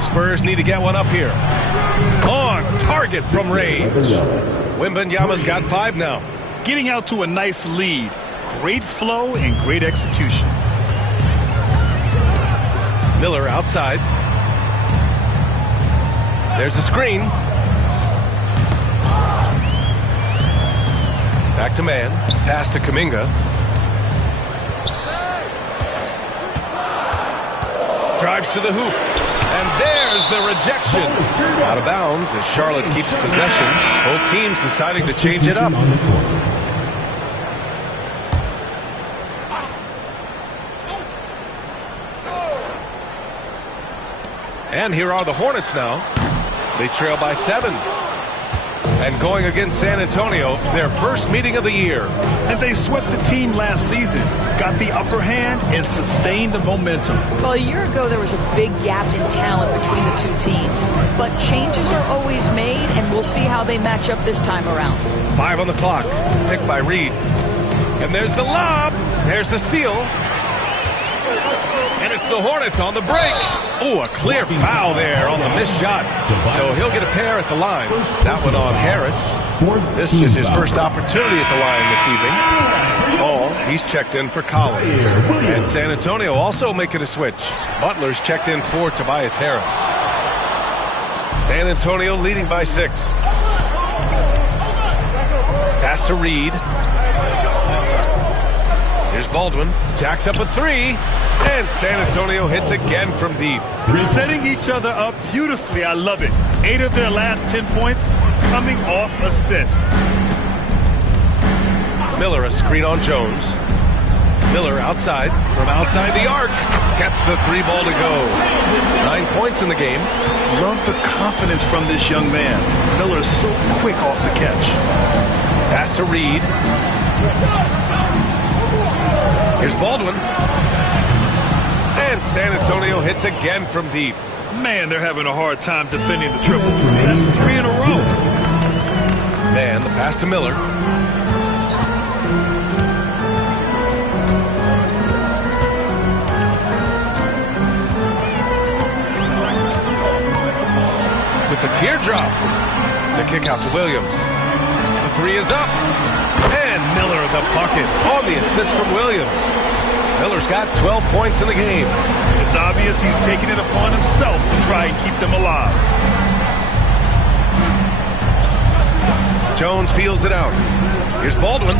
Spurs need to get one up here. On target from range. Wembanyama's got 5 now. Getting out to a nice lead. Great flow and great execution. Miller outside. There's a screen. Back to man. Pass to Kuminga. Drives to the hoop. And there's the rejection. Out of bounds as Charlotte keeps possession. Both teams deciding to change it up. And here are the Hornets now. They trail by 7. And going against San Antonio, their first meeting of the year. And they swept the team last season, got the upper hand, and sustained the momentum. Well, a year ago, there was a big gap in talent between the two teams. But changes are always made, and we'll see how they match up this time around. 5 on the clock, picked by Reed. And there's the lob. There's the steal. And it's the Hornets on the break. Oh, a clear foul there on the missed shot. So he'll get a pair at the line. That one on Harris. This is his first opportunity at the line this evening. Oh, he's checked in for Collins. And San Antonio also making a switch. Butler's checked in for Tobias Harris. San Antonio leading by 6. Pass to Reed. Here's Baldwin. Jacks up a 3. And San Antonio hits again from deep. Setting each other up beautifully. I love it. 8 of their last 10 points coming off assists. Miller, a screen on Jones. Miller outside, from outside the arc. Gets the 3 ball to go. 9 points in the game. Love the confidence from this young man. Miller is so quick off the catch. Pass to Reed. Here's Baldwin. And San Antonio hits again from deep. Man, they're having a hard time defending the triple. That's 3 in a row. Man, the pass to Miller. With the teardrop. The kick out to Williams. The 3 is up. And Miller the bucket on the assist from Williams. Miller's got 12 points in the game. It's obvious he's taking it upon himself to try and keep them alive. Jones feels it out. Here's Baldwin.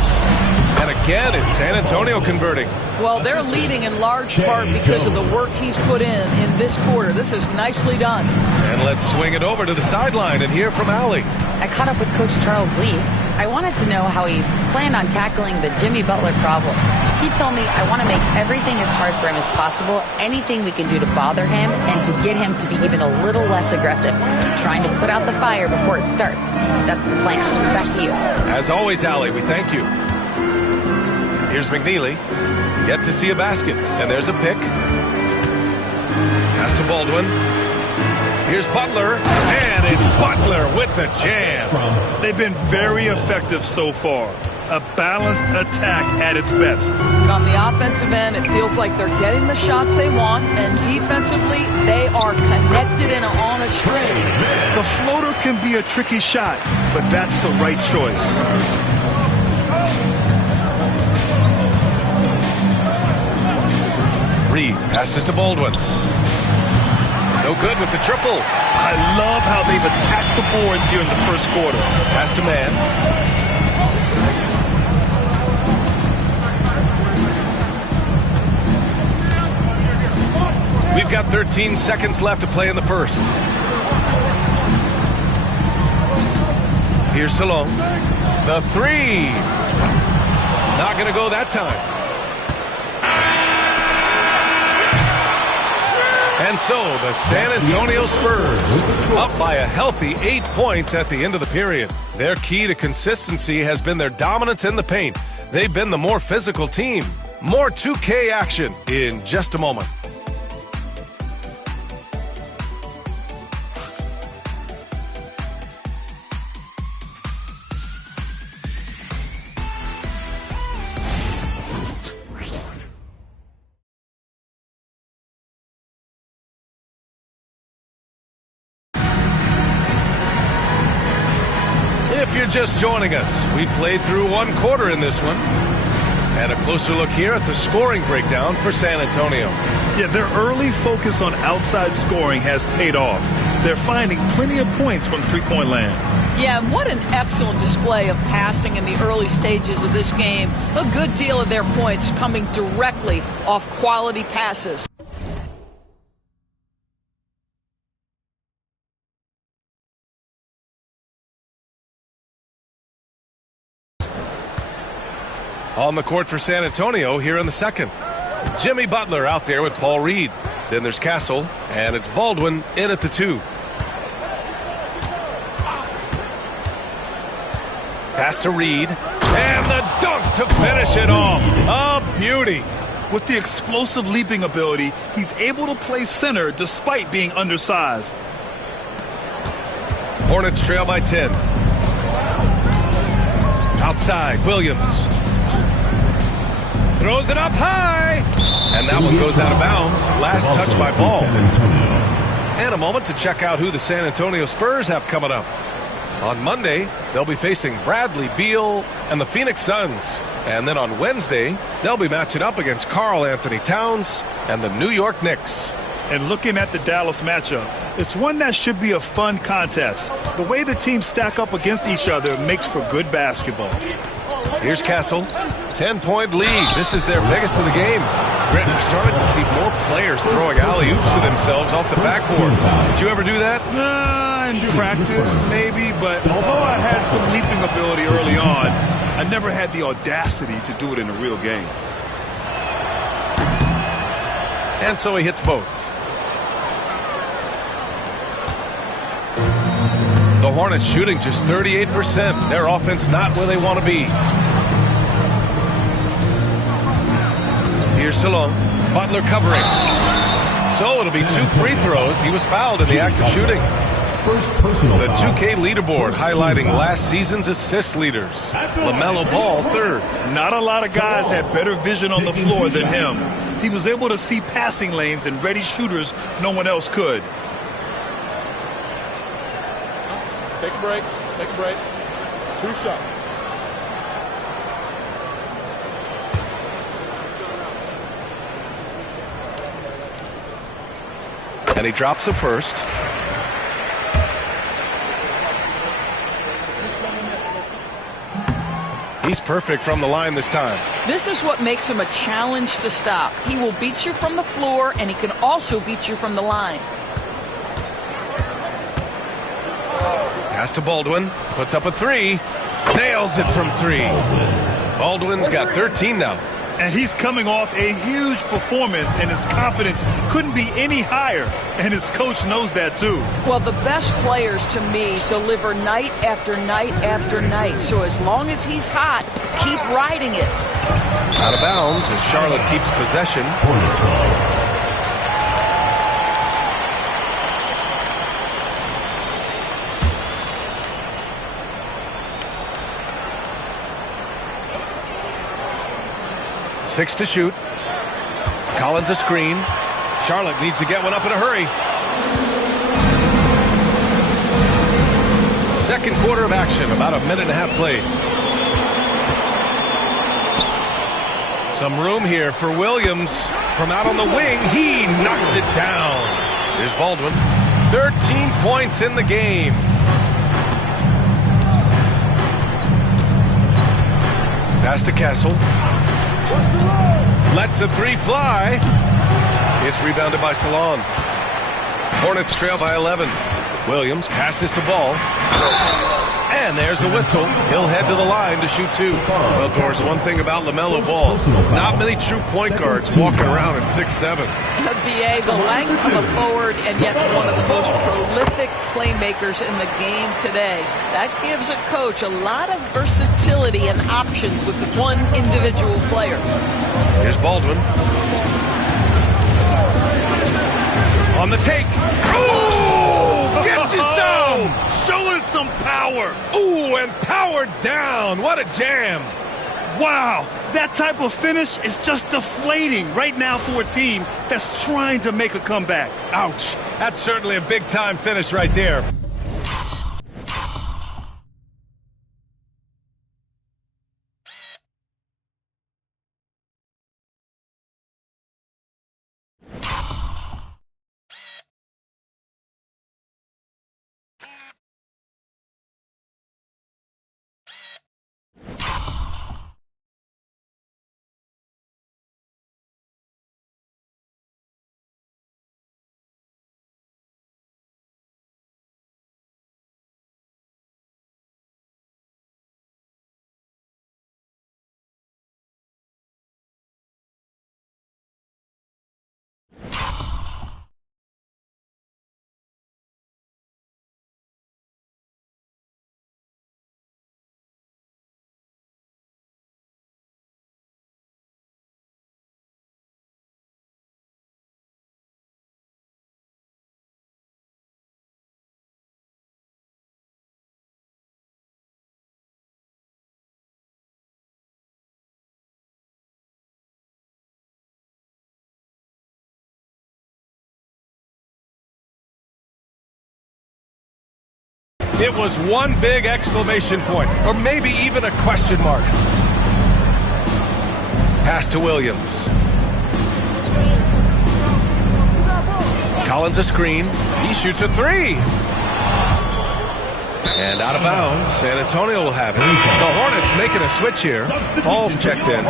And again, it's San Antonio converting. Well, they're leading in large part because of the work he's put in this quarter. This is nicely done. And let's swing it over to the sideline and hear from Allie. I caught up with Coach Charles Lee. I wanted to know how he planned on tackling the Jimmy Butler problem. He told me I want to make everything as hard for him as possible, anything we can do to bother him and to get him to be even a little less aggressive, trying to put out the fire before it starts. That's the plan. Back to you. As always, Allie, we thank you. Here's McNeely. Yet to see a basket. And there's a pick. Pass to Baldwin. Here's Butler. And it's Butler with the jam. They've been very effective so far. A balanced attack at its best. On the offensive end, it feels like they're getting the shots they want, and defensively, they are connected and on a string. The floater can be a tricky shot, but that's the right choice. Reed passes to Baldwin. No good with the triple. I love how they've attacked the boards here in the first quarter. Pass to Man. We've got 13 seconds left to play in the first. Here's Salone. The three. Not going to go that time. And so the San Antonio Spurs up by a healthy 8 points at the end of the period. Their key to consistency has been their dominance in the paint. They've been the more physical team. More 2K action in just a moment. If you're just joining us, we played through one quarter in this one. And a closer look here at the scoring breakdown for San Antonio. Yeah, their early focus on outside scoring has paid off. They're finding plenty of points from three-point land. Yeah, and what an excellent display of passing in the early stages of this game. A good deal of their points coming directly off quality passes. On the court for San Antonio here in the second. Jimmy Butler out there with Paul Reed. Then there's Castle, and it's Baldwin in at the 2. Pass to Reed, and the dunk to finish it off. A beauty. With the explosive leaping ability, he's able to play center despite being undersized. Hornets trail by 10. Outside, Williams. Throws it up high. And that one goes out of bounds. Last touch by Ball. And a moment to check out who the San Antonio Spurs have coming up. On Monday, they'll be facing Bradley Beal and the Phoenix Suns. And then on Wednesday, they'll be matching up against Karl Anthony Towns and the New York Knicks. And looking at the Dallas matchup, it's one that should be a fun contest. The way the teams stack up against each other makes for good basketball. Here's Castle. 10-point lead. This is their biggest of the game. Brett, we're starting to see more players throwing alley-oops to themselves off the backboard. Did you ever do that? In practice, maybe, but although I had some leaping ability early on, I never had the audacity to do it in a real game. And so he hits both. The Hornets shooting just 38%. Their offense not where they want to be. Here's Salone. Butler covering. So it'll be 2 free throws. He was fouled in the act of shooting. The 2K leaderboard highlighting last season's assist leaders. LaMelo Ball third. Not a lot of guys had better vision on the floor than him. He was able to see passing lanes and ready shooters no one else could. Take a break. Take a break. 2 shots. And he drops the first. He's perfect from the line this time. This is what makes him a challenge to stop. He will beat you from the floor, and he can also beat you from the line. Pass to Baldwin. Puts up a three. Nails it from three. Baldwin's got 13 now. And he's coming off a huge performance, and his confidence couldn't be any higher. And his coach knows that, too. Well, the best players, to me, deliver night after night after night. So as long as he's hot, keep riding it. Out of bounds as Charlotte keeps possession. Hornets ball. Six to shoot. Collins a screen. Charlotte needs to get one up in a hurry. Second quarter of action, about a minute and a half played. Some room here for Williams. From out on the wing, he knocks it down. Here's Baldwin. 13 points in the game. Pass to Castle. Lets the three fly. It's rebounded by Salon. Hornets trail by 11. Williams passes to Ball. And there's a whistle. He'll head to the line to shoot two. Well, Doris, one thing about LaMelo Ball, not many true point guards walking around at 6'7". BA, the length of a forward, and yet one of the most prolific playmakers in the game today. That gives a coach a lot of versatility and options with one individual player. Here's Baldwin. On the take. Ooh! Gets you some! Show us some power. Ooh, and powered down. What a jam. Wow, that type of finish is just deflating right now for a team that's trying to make a comeback. Ouch. That's certainly a big-time finish right there. It was one big exclamation point, or maybe even a question mark. Pass to Williams. Collins a screen. He shoots a three. And out of bounds. San Antonio will have it. The Hornets making a switch here. Ball's checked in.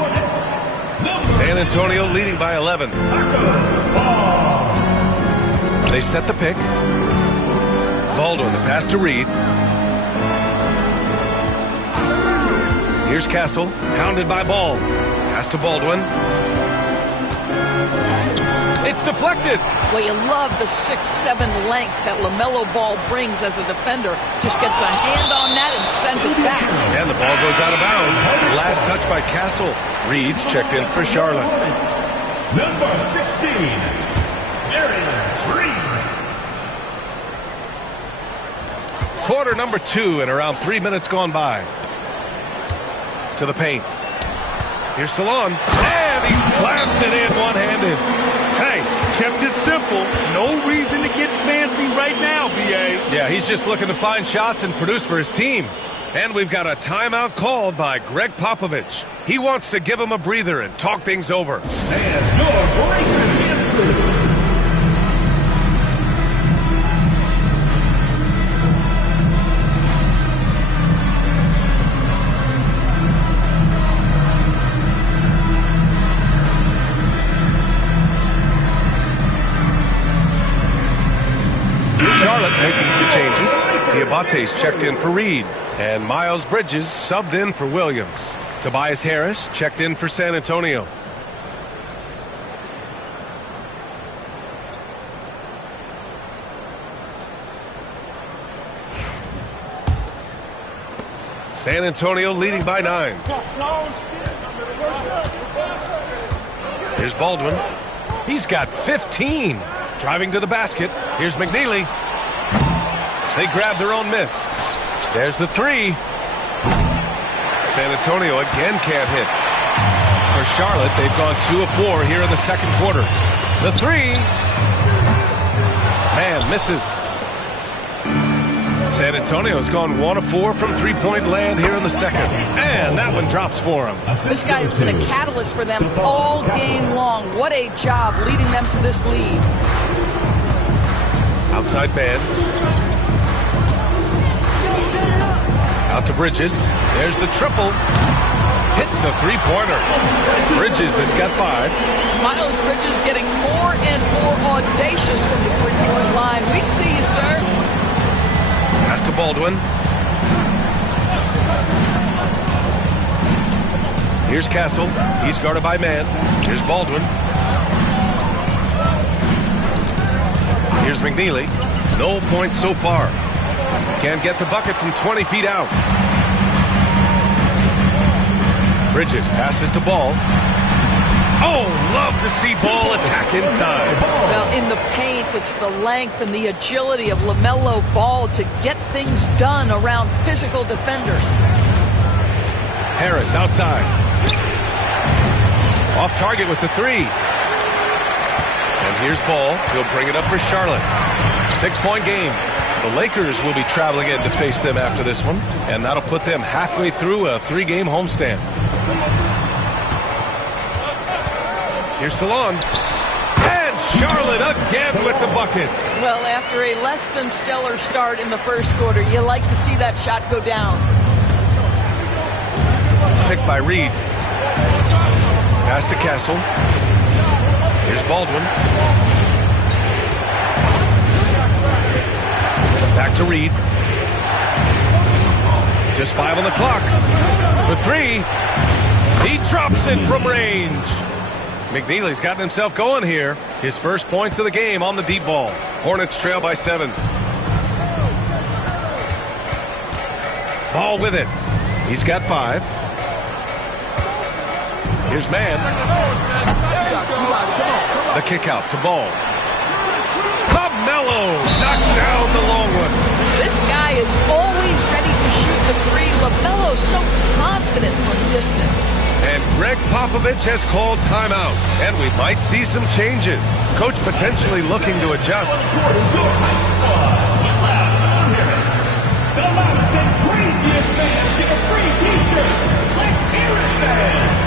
San Antonio leading by 11. They set the pick. Baldwin, the pass to Reed. Here's Castle, hounded by Ball. Pass to Baldwin. It's deflected. Well, you love the 6'7" length that LaMelo Ball brings as a defender. Just gets a hand on that and sends it back. And the ball goes out of bounds. Last touch by Castle. Reed's checked in for Charlotte. Number 16, Darian Reed. Quarter number 2 and around 3 minutes gone by. To the paint. Here's Salon. And he slams it in one-handed. Hey, kept it simple. No reason to get fancy right now, B.A. Yeah, he's just looking to find shots and produce for his team. And we've got a timeout called by Greg Popovich. He wants to give him a breather and talk things over. And your breaker is through. making some changes. Diabate's checked in for Reed. And Miles Bridges subbed in for Williams. Tobias Harris checked in for San Antonio. San Antonio leading by 9. Here's Baldwin. He's got 15. Driving to the basket. Here's McNeely. They grab their own miss. There's the 3. San Antonio again can't hit. For Charlotte, they've gone 2 of 4 here in the second quarter. The 3. Man misses. San Antonio's gone 1 of 4 from three-point land here in the second. And that one drops for him. This guy has been a catalyst for them all game long. What a job leading them to this lead. Outside man. Out to Bridges. There's the triple. Hits a three-pointer. Bridges has got 5. Miles Bridges getting more and more audacious from the three-point line. We see you, sir. Pass to Baldwin. Here's Castle. He's guarded by man. Here's Baldwin. Here's McNeely. No points so far. Can't get the bucket from 20 feet out. Bridges passes to Ball. Oh, love to see Ball attack inside. Well, in the paint, it's the length and the agility of LaMelo Ball to get things done around physical defenders. Harris outside. Off target with the 3. And here's Ball. He'll bring it up for Charlotte. 6-point game. The Lakers will be traveling in to face them after this one, and that'll put them halfway through a 3-game homestand. Here's Salon. And Charlotte again with the bucket. Well, after a less than stellar start in the first quarter, you like to see that shot go down. Picked by Reed. Pass to Castle. Here's Baldwin. Back to Reed. Just 5 on the clock. For 3. He drops it from range. McNeely's gotten himself going here. His first points of the game on the deep ball. Hornets trail by 7. Ball with it. He's got 5. Here's man. The kick out to Ball. LaMelo knocks down the long one. This guy is always ready to shoot the 3. LaMelo's so confident from distance. And Greg Popovich has called timeout, and we might see some changes. Coach potentially looking to adjust. The loudest and craziest fans get a free t-shirt. Let's hear it, fans.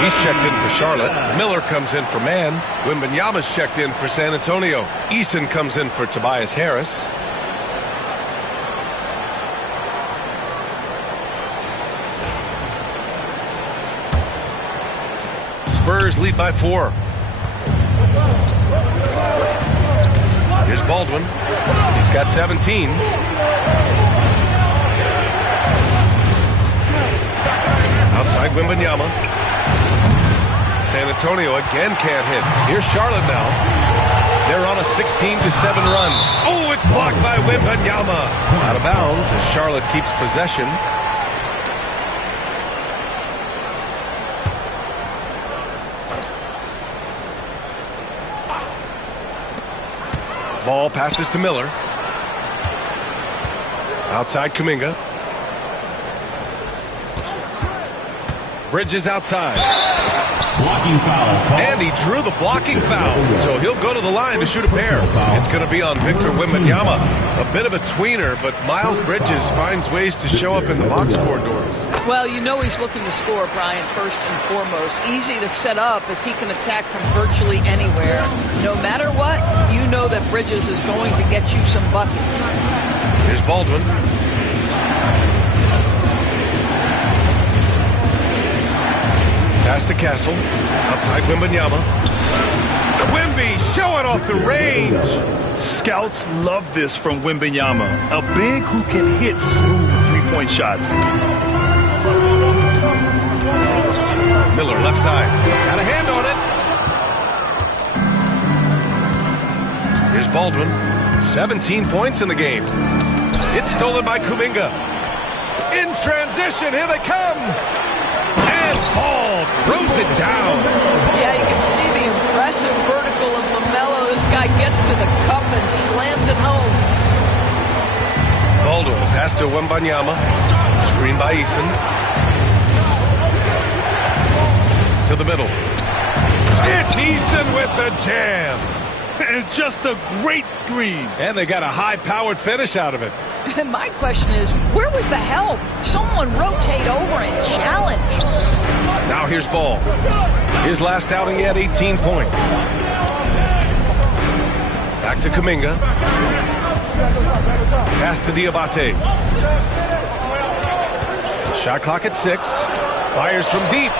He's checked in for Charlotte. Miller comes in for man. Wembanyama's checked in for San Antonio. Eason comes in for Tobias Harris. Spurs lead by 4. Here's Baldwin. He's got 17. Outside Wembanyama. San Antonio again can't hit. Here's Charlotte now. They're on a 16-7 run. Oh, it's blocked by Wembanyama. Out of bounds as Charlotte keeps possession. Ball passes to Miller. Outside Kuminga. Bridges outside. Blocking foul. And he drew the blocking foul. So he'll go to the line to shoot a pair. It's going to be on Victor Wembanyama. A bit of a tweener, but Miles Bridges finds ways to show up in the box score doors. Well, you know he's looking to score, Brian, first and foremost. Easy to set up as he can attack from virtually anywhere. No matter what, you know that Bridges is going to get you some buckets. Here's Baldwin. Pass to Castle. Outside Wembanyama. Wemby showing off the range. Scouts love this from Wembanyama. A big who can hit smooth three-point shots. Miller left side. Got a hand on it. Here's Baldwin. 17 points in the game. It's stolen by Kuminga. In transition, here they come. And Ball throws it down. Yeah, you can see the impressive vertical of LaMelo. This guy gets to the cup and slams it home. Baldwin pass to Wembanyama. Screen by Eason. To the middle. It's Eason with the jam. And just a great screen. And they got a high-powered finish out of it. And my question is, where was the help? Someone rotate over and challenge. Now here's Ball. His last outing, he had 18 points. Back to Kuminga. Pass to Diabate. Shot clock at 6. Fires from deep.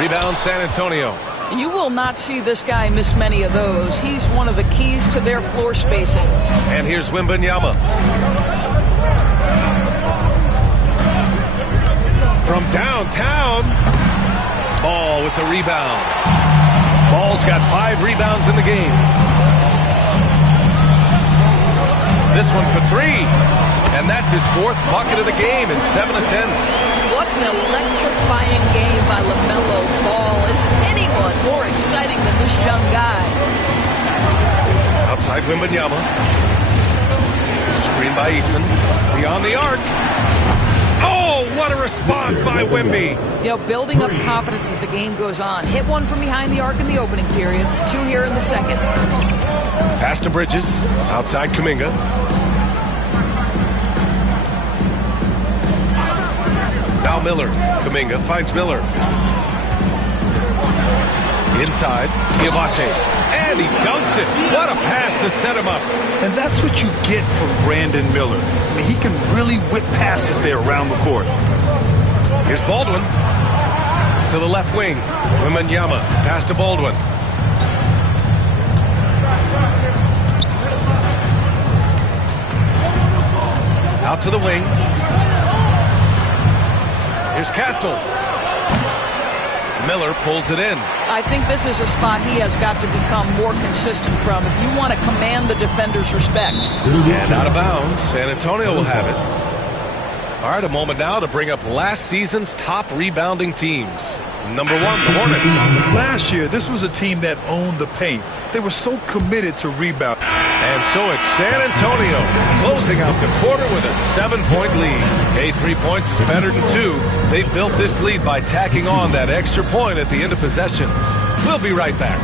Rebound San Antonio. You will not see this guy miss many of those. He's one of the keys to their floor spacing. And here's Wembanyama. From downtown. Ball with the rebound. Ball's got 5 rebounds in the game. This one for 3. And that's his 4th bucket of the game in 7 attempts. What an electrifying game by LaMelo Ball. Is anyone more exciting than this young guy? Outside Wembanyama. Screen by Eason. Beyond the arc. Oh, what a response by Wemby. You know, building up confidence as the game goes on. Hit one from behind the arc in the opening period. 2 here in the second. Pass to Bridges. Outside Kuminga. Now Miller. Kuminga finds Miller. Inside. Diabate. And he dunks it. What a pass to set him up. And that's what you get from Brandon Miller. I mean, he can really whip passes there around the court. Here's Baldwin. To the left wing. Wembanyama. Pass to Baldwin. Out to the wing. Here's Castle. Miller pulls it in. I think this is a spot he has got to become more consistent from if you want to command the defender's respect. And out of bounds, San Antonio will have it. All right, a moment now to bring up last season's top rebounding teams. Number 1, the Hornets. Last year, this was a team that owned the paint. They were so committed to rebound. And so it's San Antonio closing out the quarter with a 7-point lead. Hey, 3 points is better than 2. They built this lead by tacking on that extra point at the end of possessions. We'll be right back.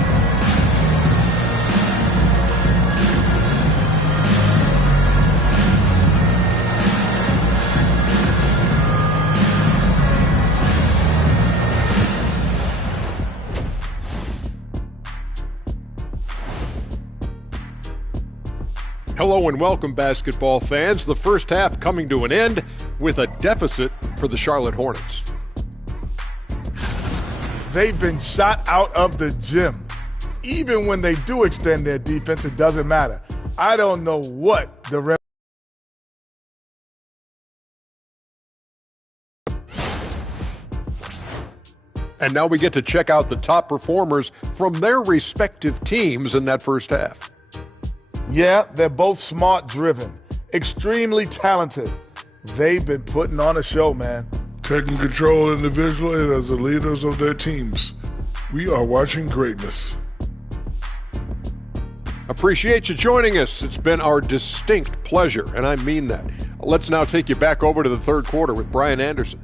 Hello and welcome, basketball fans. The first half coming to an end with a deficit for the Charlotte Hornets. They've been shot out of the gym. Even when they do extend their defense, it doesn't matter. I don't know what the And now we get to check out the top performers from their respective teams in that first half. Yeah, they're both smart-driven, extremely talented. They've been putting on a show, man. Taking control individually and as the leaders of their teams. We are watching greatness. Appreciate you joining us. It's been our distinct pleasure, and I mean that. Let's now take you back over to the third quarter with Brian Anderson.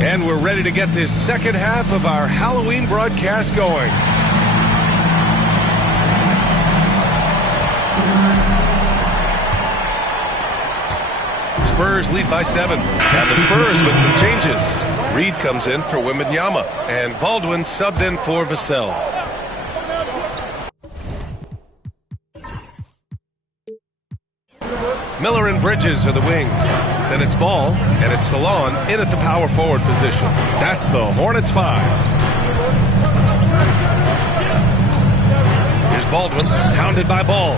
And we're ready to get this second half of our Halloween broadcast going. Spurs lead by 7. And the Spurs with some changes. Reed comes in for Wembanyama, and Baldwin subbed in for Vassell. Miller and Bridges are the wings. Then it's Ball, and it's Salon in at the power forward position. That's the Hornets 5. Here's Baldwin, hounded by Ball.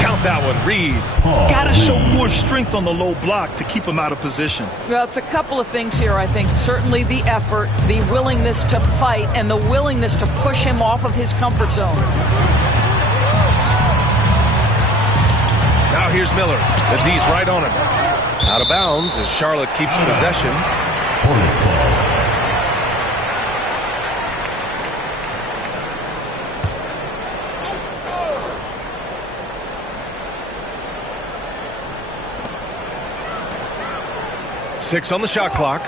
Count that one, Reed. Gotta show more strength on the low block to keep him out of position. Well, it's a couple of things here, I think. Certainly the effort, the willingness to fight, and the willingness to push him off of his comfort zone. Now here's Miller. The D's right on him. Out of bounds as Charlotte keeps possession. Hornets ball. Six on the shot clock.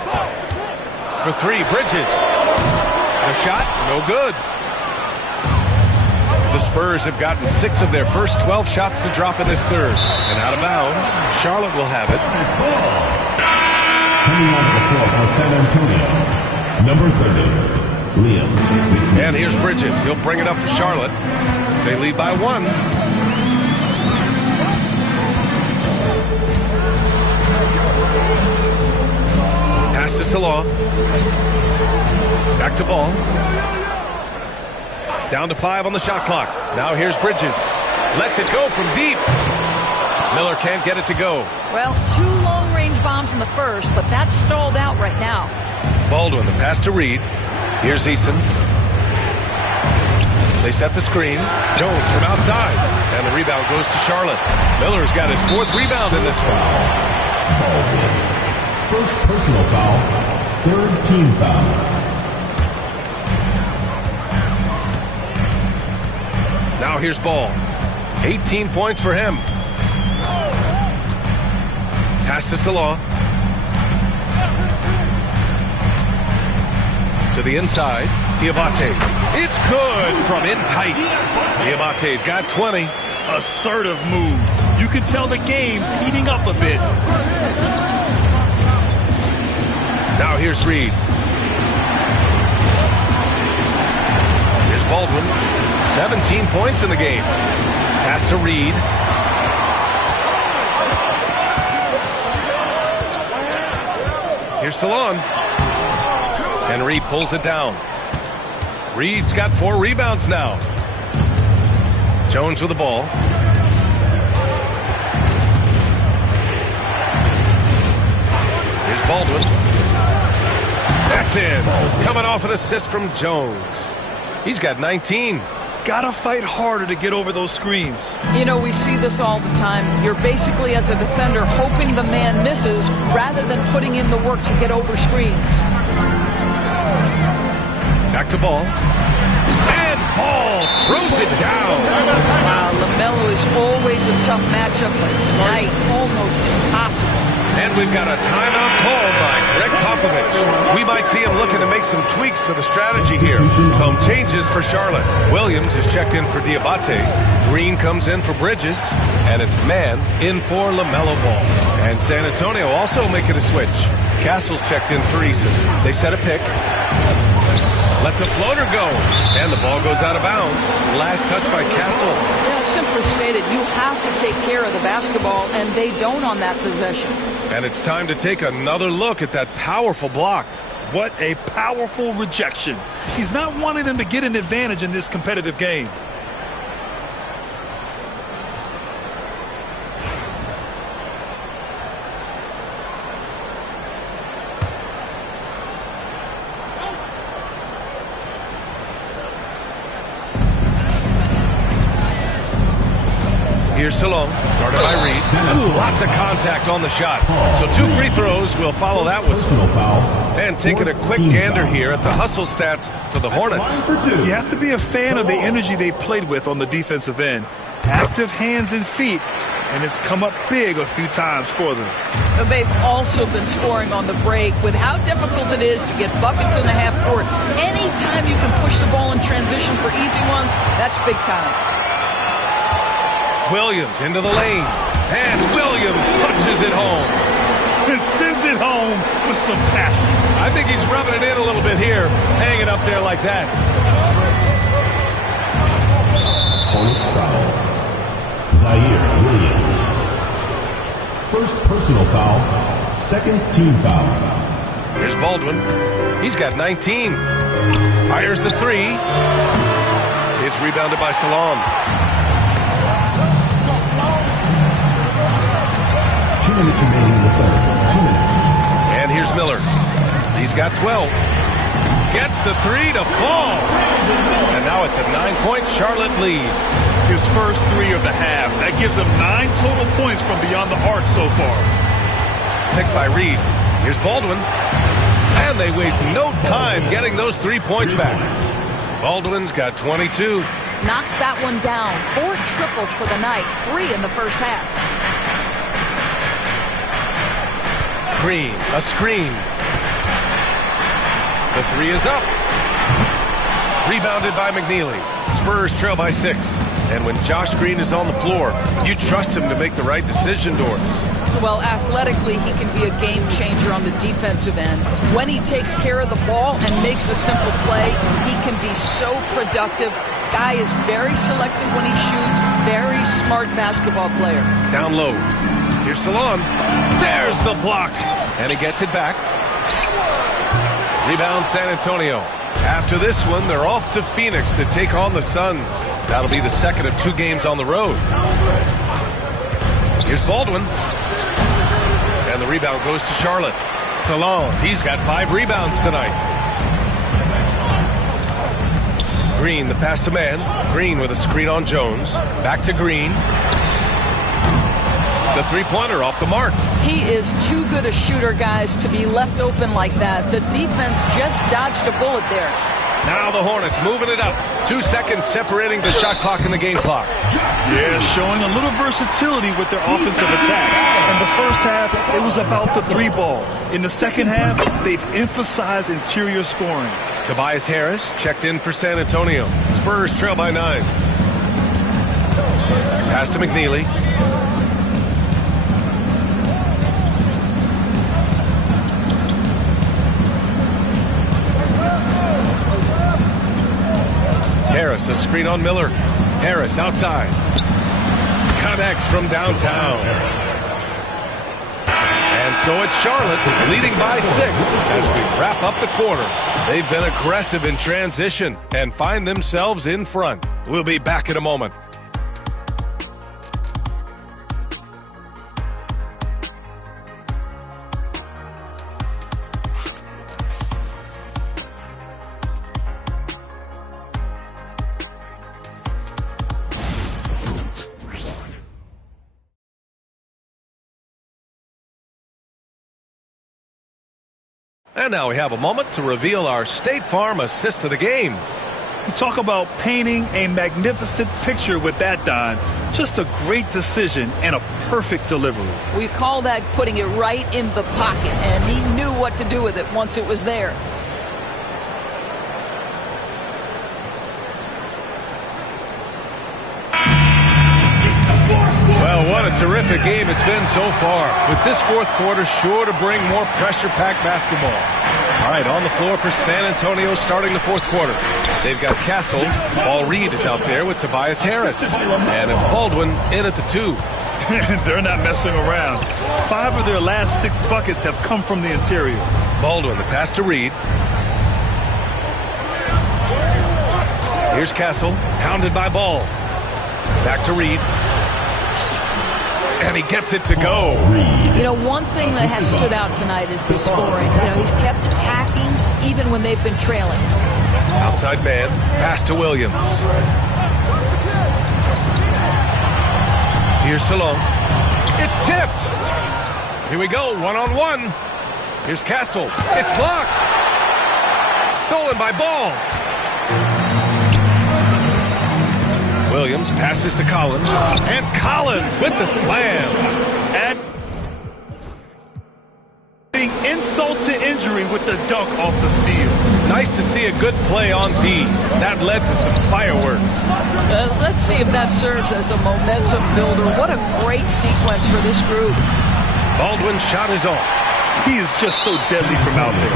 For 3, Bridges. The shot, no good. The Spurs have gotten 6 of their first 12 shots to drop in this third. And out of bounds, Charlotte will have it. Coming on the floor for San Antonio, number 30, Liam. And here's Bridges. He'll bring it up for Charlotte. They lead by 1. Pass to Salah. Back to Ball. Down to 5 on the shot clock. Now here's Bridges. Lets it go from deep. Miller can't get it to go. Well, 2 long-range bombs in the first, but that's stalled out right now. Baldwin, the pass to Reed. Here's Eason. They set the screen. Jones from outside. And the rebound goes to Charlotte. Miller's got his 4th rebound in this one. Baldwin. First personal foul. 3rd team foul. Now here's Ball. 18 points for him. Pass to Salah. To the inside. Diabate. It's good from in tight. Diabate's got 20. Assertive move. You can tell the game's heating up a bit. Now here's Reed. Here's Baldwin. 17 points in the game. Pass to Reed. Here's Salon. And Reed pulls it down. Reed's got 4 rebounds now. Jones with the ball. Here's Baldwin. That's in. Coming off an assist from Jones. He's got 19. Gotta fight harder to get over those screens. You know, we see this all the time. You're basically, as a defender, hoping the man misses rather than putting in the work to get over screens. Back to Ball. And Ball throws it down. Wow, LaMelo is always a tough matchup, but tonight, almost impossible. And we've got a timeout called by Greg Popovich. We might see him looking to make some tweaks to the strategy here. Some changes for Charlotte. Williams is checked in for Diabate. Green comes in for Bridges. And it's Mann in for LaMelo Ball. And San Antonio also making a switch. Castle's checked in for Eason. They set a pick. Lets a floater go. And the ball goes out of bounds. Last touch by Castle. Yeah, simply stated, you have to take care of the basketball, and they don't on that possession. And it's time to take another look at that powerful block. What a powerful rejection. He's not wanting them to get an advantage in this competitive game. Here's Salone, guarded by Reed. Ooh, lots of contact on the shot. So 2 free throws. We'll follow that with and taking a quick gander here at the hustle stats for the Hornets. You have to be a fan of the energy they've played with on the defensive end. Active hands and feet, and it's come up big a few times for them. They've also been scoring on the break. With how difficult it is to get buckets in the half court, anytime you can push the ball in transition for easy ones, that's big time. Williams into the lane, and Williams punches it home. And sends it home with some passion. I think he's rubbing it in a little bit here, hanging up there like that. Hornets foul. Zaire Williams. First personal foul, second team foul. Here's Baldwin. He's got 19. Fires the 3. It's rebounded by Salon. 2 minutes remaining in the third. 2 minutes. And here's Miller. He's got 12. Gets the 3 to fall. And now it's a 9-point Charlotte lead. His first 3 of the half. That gives him 9 total points from beyond the arc so far. Picked by Reed. Here's Baldwin. And they waste no time getting those 3 points back. Baldwin's got 22. Knocks that one down. 4 triples for the night. 3 in the first half. Green, a screen. The 3 is up. Rebounded by McNeely. Spurs trail by 6. And when Josh Green is on the floor, you trust him to make the right decision, Doris. Well, athletically, he can be a game changer on the defensive end. When he takes care of the ball and makes a simple play, he can be so productive. Guy is very selective when he shoots. Very smart basketball player. Down low. Here's Salon. There's the block. And he gets it back. Rebound San Antonio. After this one, they're off to Phoenix to take on the Suns. That'll be the second of 2 games on the road. Here's Baldwin. And the rebound goes to Charlotte. Salon, he's got 5 rebounds tonight. Green, the pass to man. Green with a screen on Jones. Back to Green. The 3-pointer off the mark. He is too good a shooter, guys, to be left open like that. The defense just dodged a bullet there. Now the Hornets moving it up. 2 seconds separating the shot clock and the game clock. Yeah, showing a little versatility with their offensive attack. In the first half, it was about the 3 ball. In the second half, they've emphasized interior scoring. Tobias Harris checked in for San Antonio. Spurs trail by 9. Pass to McNeely. Harris, a screen on Miller. Harris outside. Connects from downtown. And so it's Charlotte leading by 6 as we wrap up the quarter. They've been aggressive in transition and find themselves in front. We'll be back in a moment. And now we have a moment to reveal our State Farm assist of the game. You talk about painting a magnificent picture with that, Don. Just a great decision and a perfect delivery. We call that putting it right in the pocket, and he knew what to do with it once it was there. Well, what a terrific game it's been so far. With this 4th quarter sure to bring more pressure-packed basketball. All right, on the floor for San Antonio starting the 4th quarter. They've got Castle. Paul Reed is out there with Tobias Harris. And it's Baldwin in at the 2. They're not messing around. 5 of their last 6 buckets have come from the interior. Baldwin, the pass to Reed. Here's Castle, hounded by Ball. Back to Reed. And he gets it to go. You know, one thing that has stood out tonight is his scoring. You know, he's kept attacking even when they've been trailing. Outside man, pass to Williams. Here's Salon. It's tipped. Here we go, one-on-one. Here's Castle. It's blocked. Stolen by Ball. Williams passes to Collins. And Collins with the slam. Adding insult to injury with the dunk off the steal. Nice to see a good play on D. That led to some fireworks. Let's see if that serves as a momentum builder. What a great sequence for this group. Baldwin's shot is off. He is just so deadly from out there.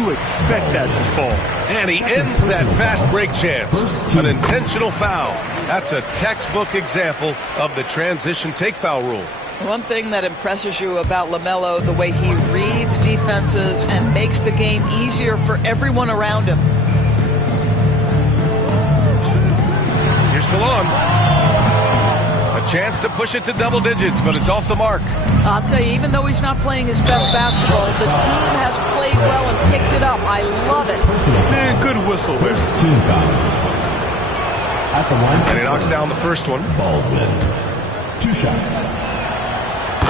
You expect that to fall. And he ends that fast break chance. An intentional foul. That's a textbook example of the transition take foul rule. One thing that impresses you about LaMelo, the way he reads defenses and makes the game easier for everyone around him. Here's Salon. A chance to push it to double digits, but it's off the mark. I'll tell you, even though he's not playing his best basketball, the team has played well and picked it up. I love it. Man, good whistle there. Team foul. At the line. And he knocks down the first one. Baldwin. 2 shots.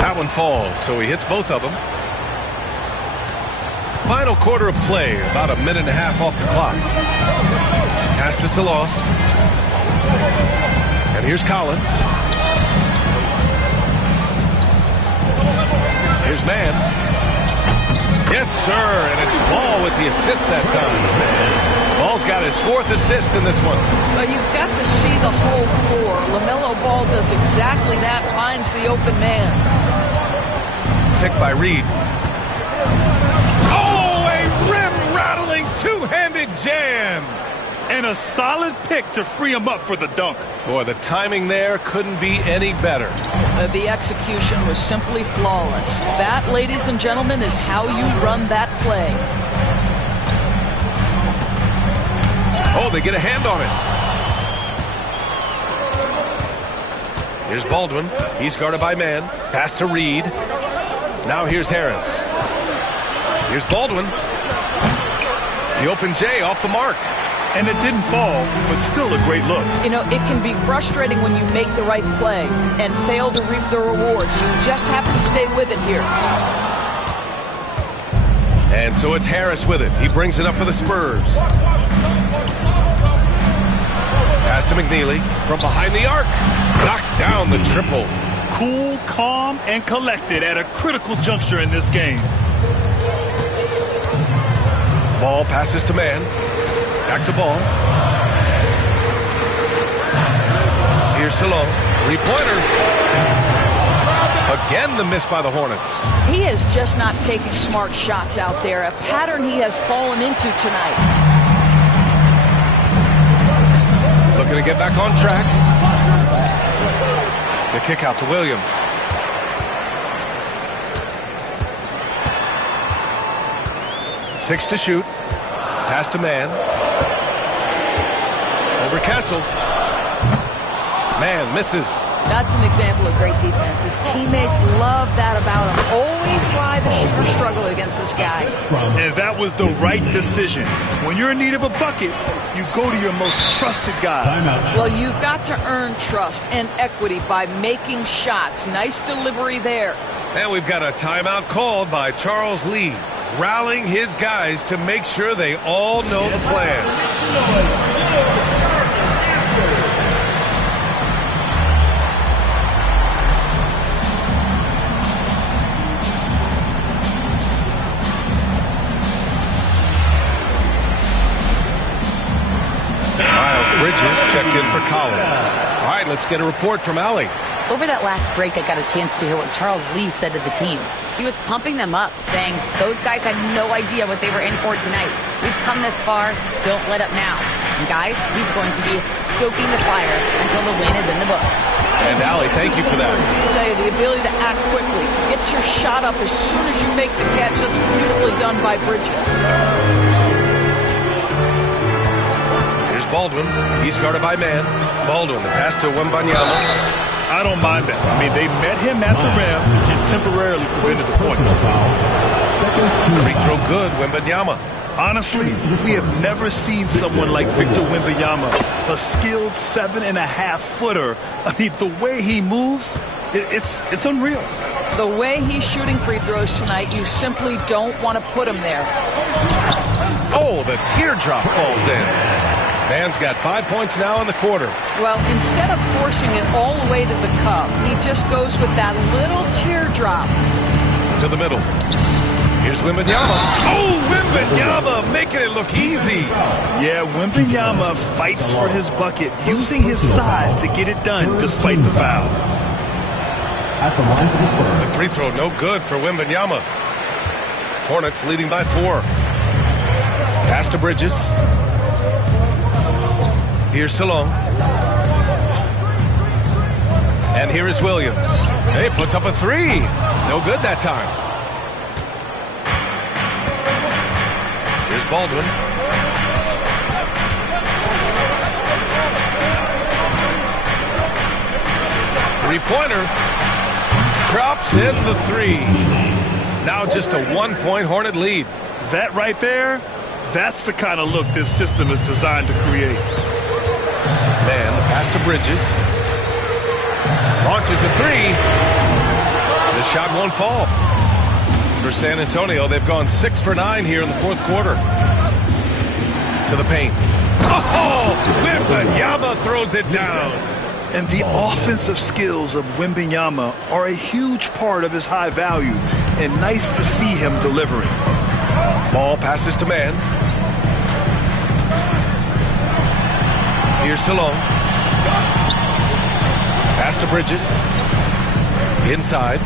That one falls, so he hits both of them. Final quarter of play, about a minute and a half off the clock. Pass to Salah. And here's Collins. Here's Mann. Yes, sir, and it's Ball with the assist that time. Ball's got his 4th assist in this one. But you've got to see the whole floor. LaMelo Ball does exactly that, finds the open man. Picked by Reed. Oh, a rim-rattling two-handed jam. And a solid pick to free him up for the dunk. Boy, the timing there couldn't be any better. The execution was simply flawless. That, ladies and gentlemen, is how you run that play. Oh, they get a hand on it. Here's Baldwin. He's guarded by Mann. Pass to Reed. Now here's Harris. Here's Baldwin. The open J off the mark. And it didn't fall, but still a great look. You know, it can be frustrating when you make the right play and fail to reap the rewards. You just have to stay with it here. And so it's Harris with it. He brings it up for the Spurs. Pass to McNeely from behind the arc. Knocks down the triple. Cool, calm, and collected at a critical juncture in this game. Ball passes to Mann. Back to Ball. Here's Salon. 3-pointer. Again, the miss by the Hornets. He is just not taking smart shots out there, a pattern he has fallen into tonight. Looking to get back on track. The kick out to Williams. Six to shoot. Pass to Mann. Over Castle. Mann misses. That's an example of great defense. His teammates love that about him. Always why the shooters struggle against this guy. And that was the right decision. When you're in need of a bucket, you go to your most trusted guys. Well, you've got to earn trust and equity by making shots. Nice delivery there. And we've got a timeout called by Charles Lee, rallying his guys to make sure they all know the plan. Bridges checked in for Collins. All right, let's get a report from Allie. Over that last break, I got a chance to hear what Charles Lee said to the team. He was pumping them up, saying those guys had no idea what they were in for tonight. We've come this far. Don't let up now. And guys, he's going to be stoking the fire until the win is in the books. And Allie, thank you for that. I'll tell you, the ability to act quickly, to get your shot up as soon as you make the catch, that's beautifully done by Bridges. Here's Baldwin. He's guarded by man. Baldwin, the pass to Wembanyama. I don't mind that. I mean, they met him at the rim and temporarily prevented the point. Free throw good, Wembanyama. Honestly, we have never seen someone like Victor Wembanyama, a skilled 7.5-footer. I mean, the way he moves, it's unreal. The way he's shooting free throws tonight, you simply don't want to put him there. Oh, the teardrop falls in. Man's got 5 points now in the quarter. Well, instead of forcing it all the way to the cup, he just goes with that little teardrop. To the middle. Here's Wembanyama. Oh, Wembanyama making it look easy. Yeah, Wembanyama fights for his bucket, using his size to get it done despite the foul. At the line for the Spurs. The free throw no good for Wembanyama. Hornets leading by 4. Pass to Bridges. Here's Salong. And here is Williams. He puts up a 3. No good that time. Here's Baldwin. Three-pointer. Drops in the 3. Now just a 1-point Hornet lead. That right there, that's the kind of look this system is designed to create. Man, the pass to Bridges. Launches a 3. The shot won't fall. For San Antonio, they've gone 6 for 9 here in the fourth quarter. To the paint. Oh, Wembanyama throws it down. And the offensive skills of Wembanyama are a huge part of his high value, and nice to see him delivering. Ball passes to man. Here's Salong. Pass to Bridges. Inside.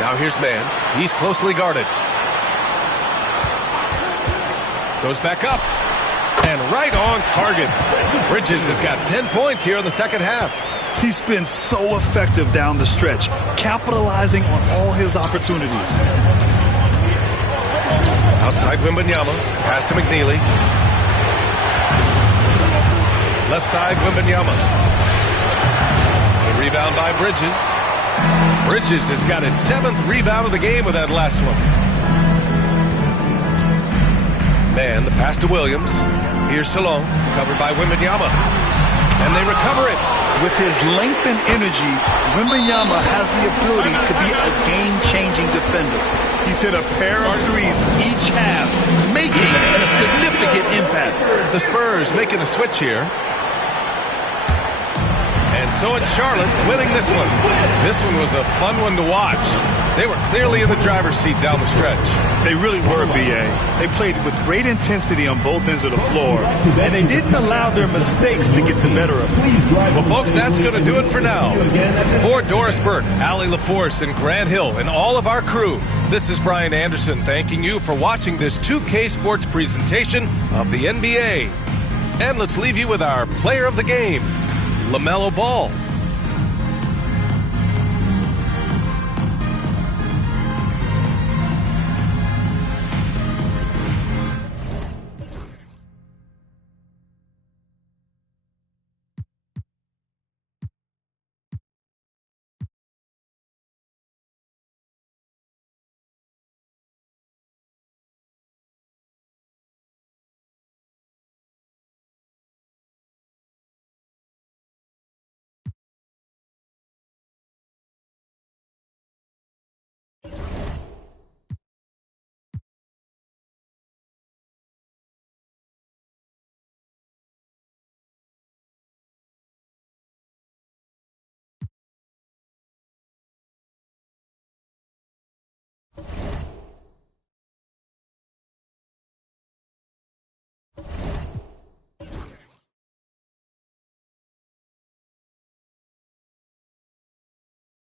Now here's man. He's closely guarded. Goes back up. And right on target. Bridges has got 10 points here in the second half. He's been so effective down the stretch, capitalizing on all his opportunities. Outside Wembanyama. Pass to McNeely. Left side Wembanyama. The rebound by Bridges. Bridges has got his 7th rebound of the game with that last one. Man, the pass to Williams. Here's Salong, covered by Wembanyama. And they recover it. With his length and energy, Wembanyama has the ability to be a game-changing defender. He's hit a pair of threes each half, making a significant impact. The Spurs making a switch here. And so it's Charlotte winning this one. This one was a fun one to watch. They were clearly in the driver's seat down the stretch. They really were, B.A. They played with great intensity on both ends of the floor, and they didn't allow their mistakes to get the better of them. Well, folks, that's going to do it for now. For Doris Burke, Allie LaForce, and Grant Hill, and all of our crew, this is Brian Anderson thanking you for watching this 2K Sports presentation of the NBA. And let's leave you with our player of the game, LaMelo Ball.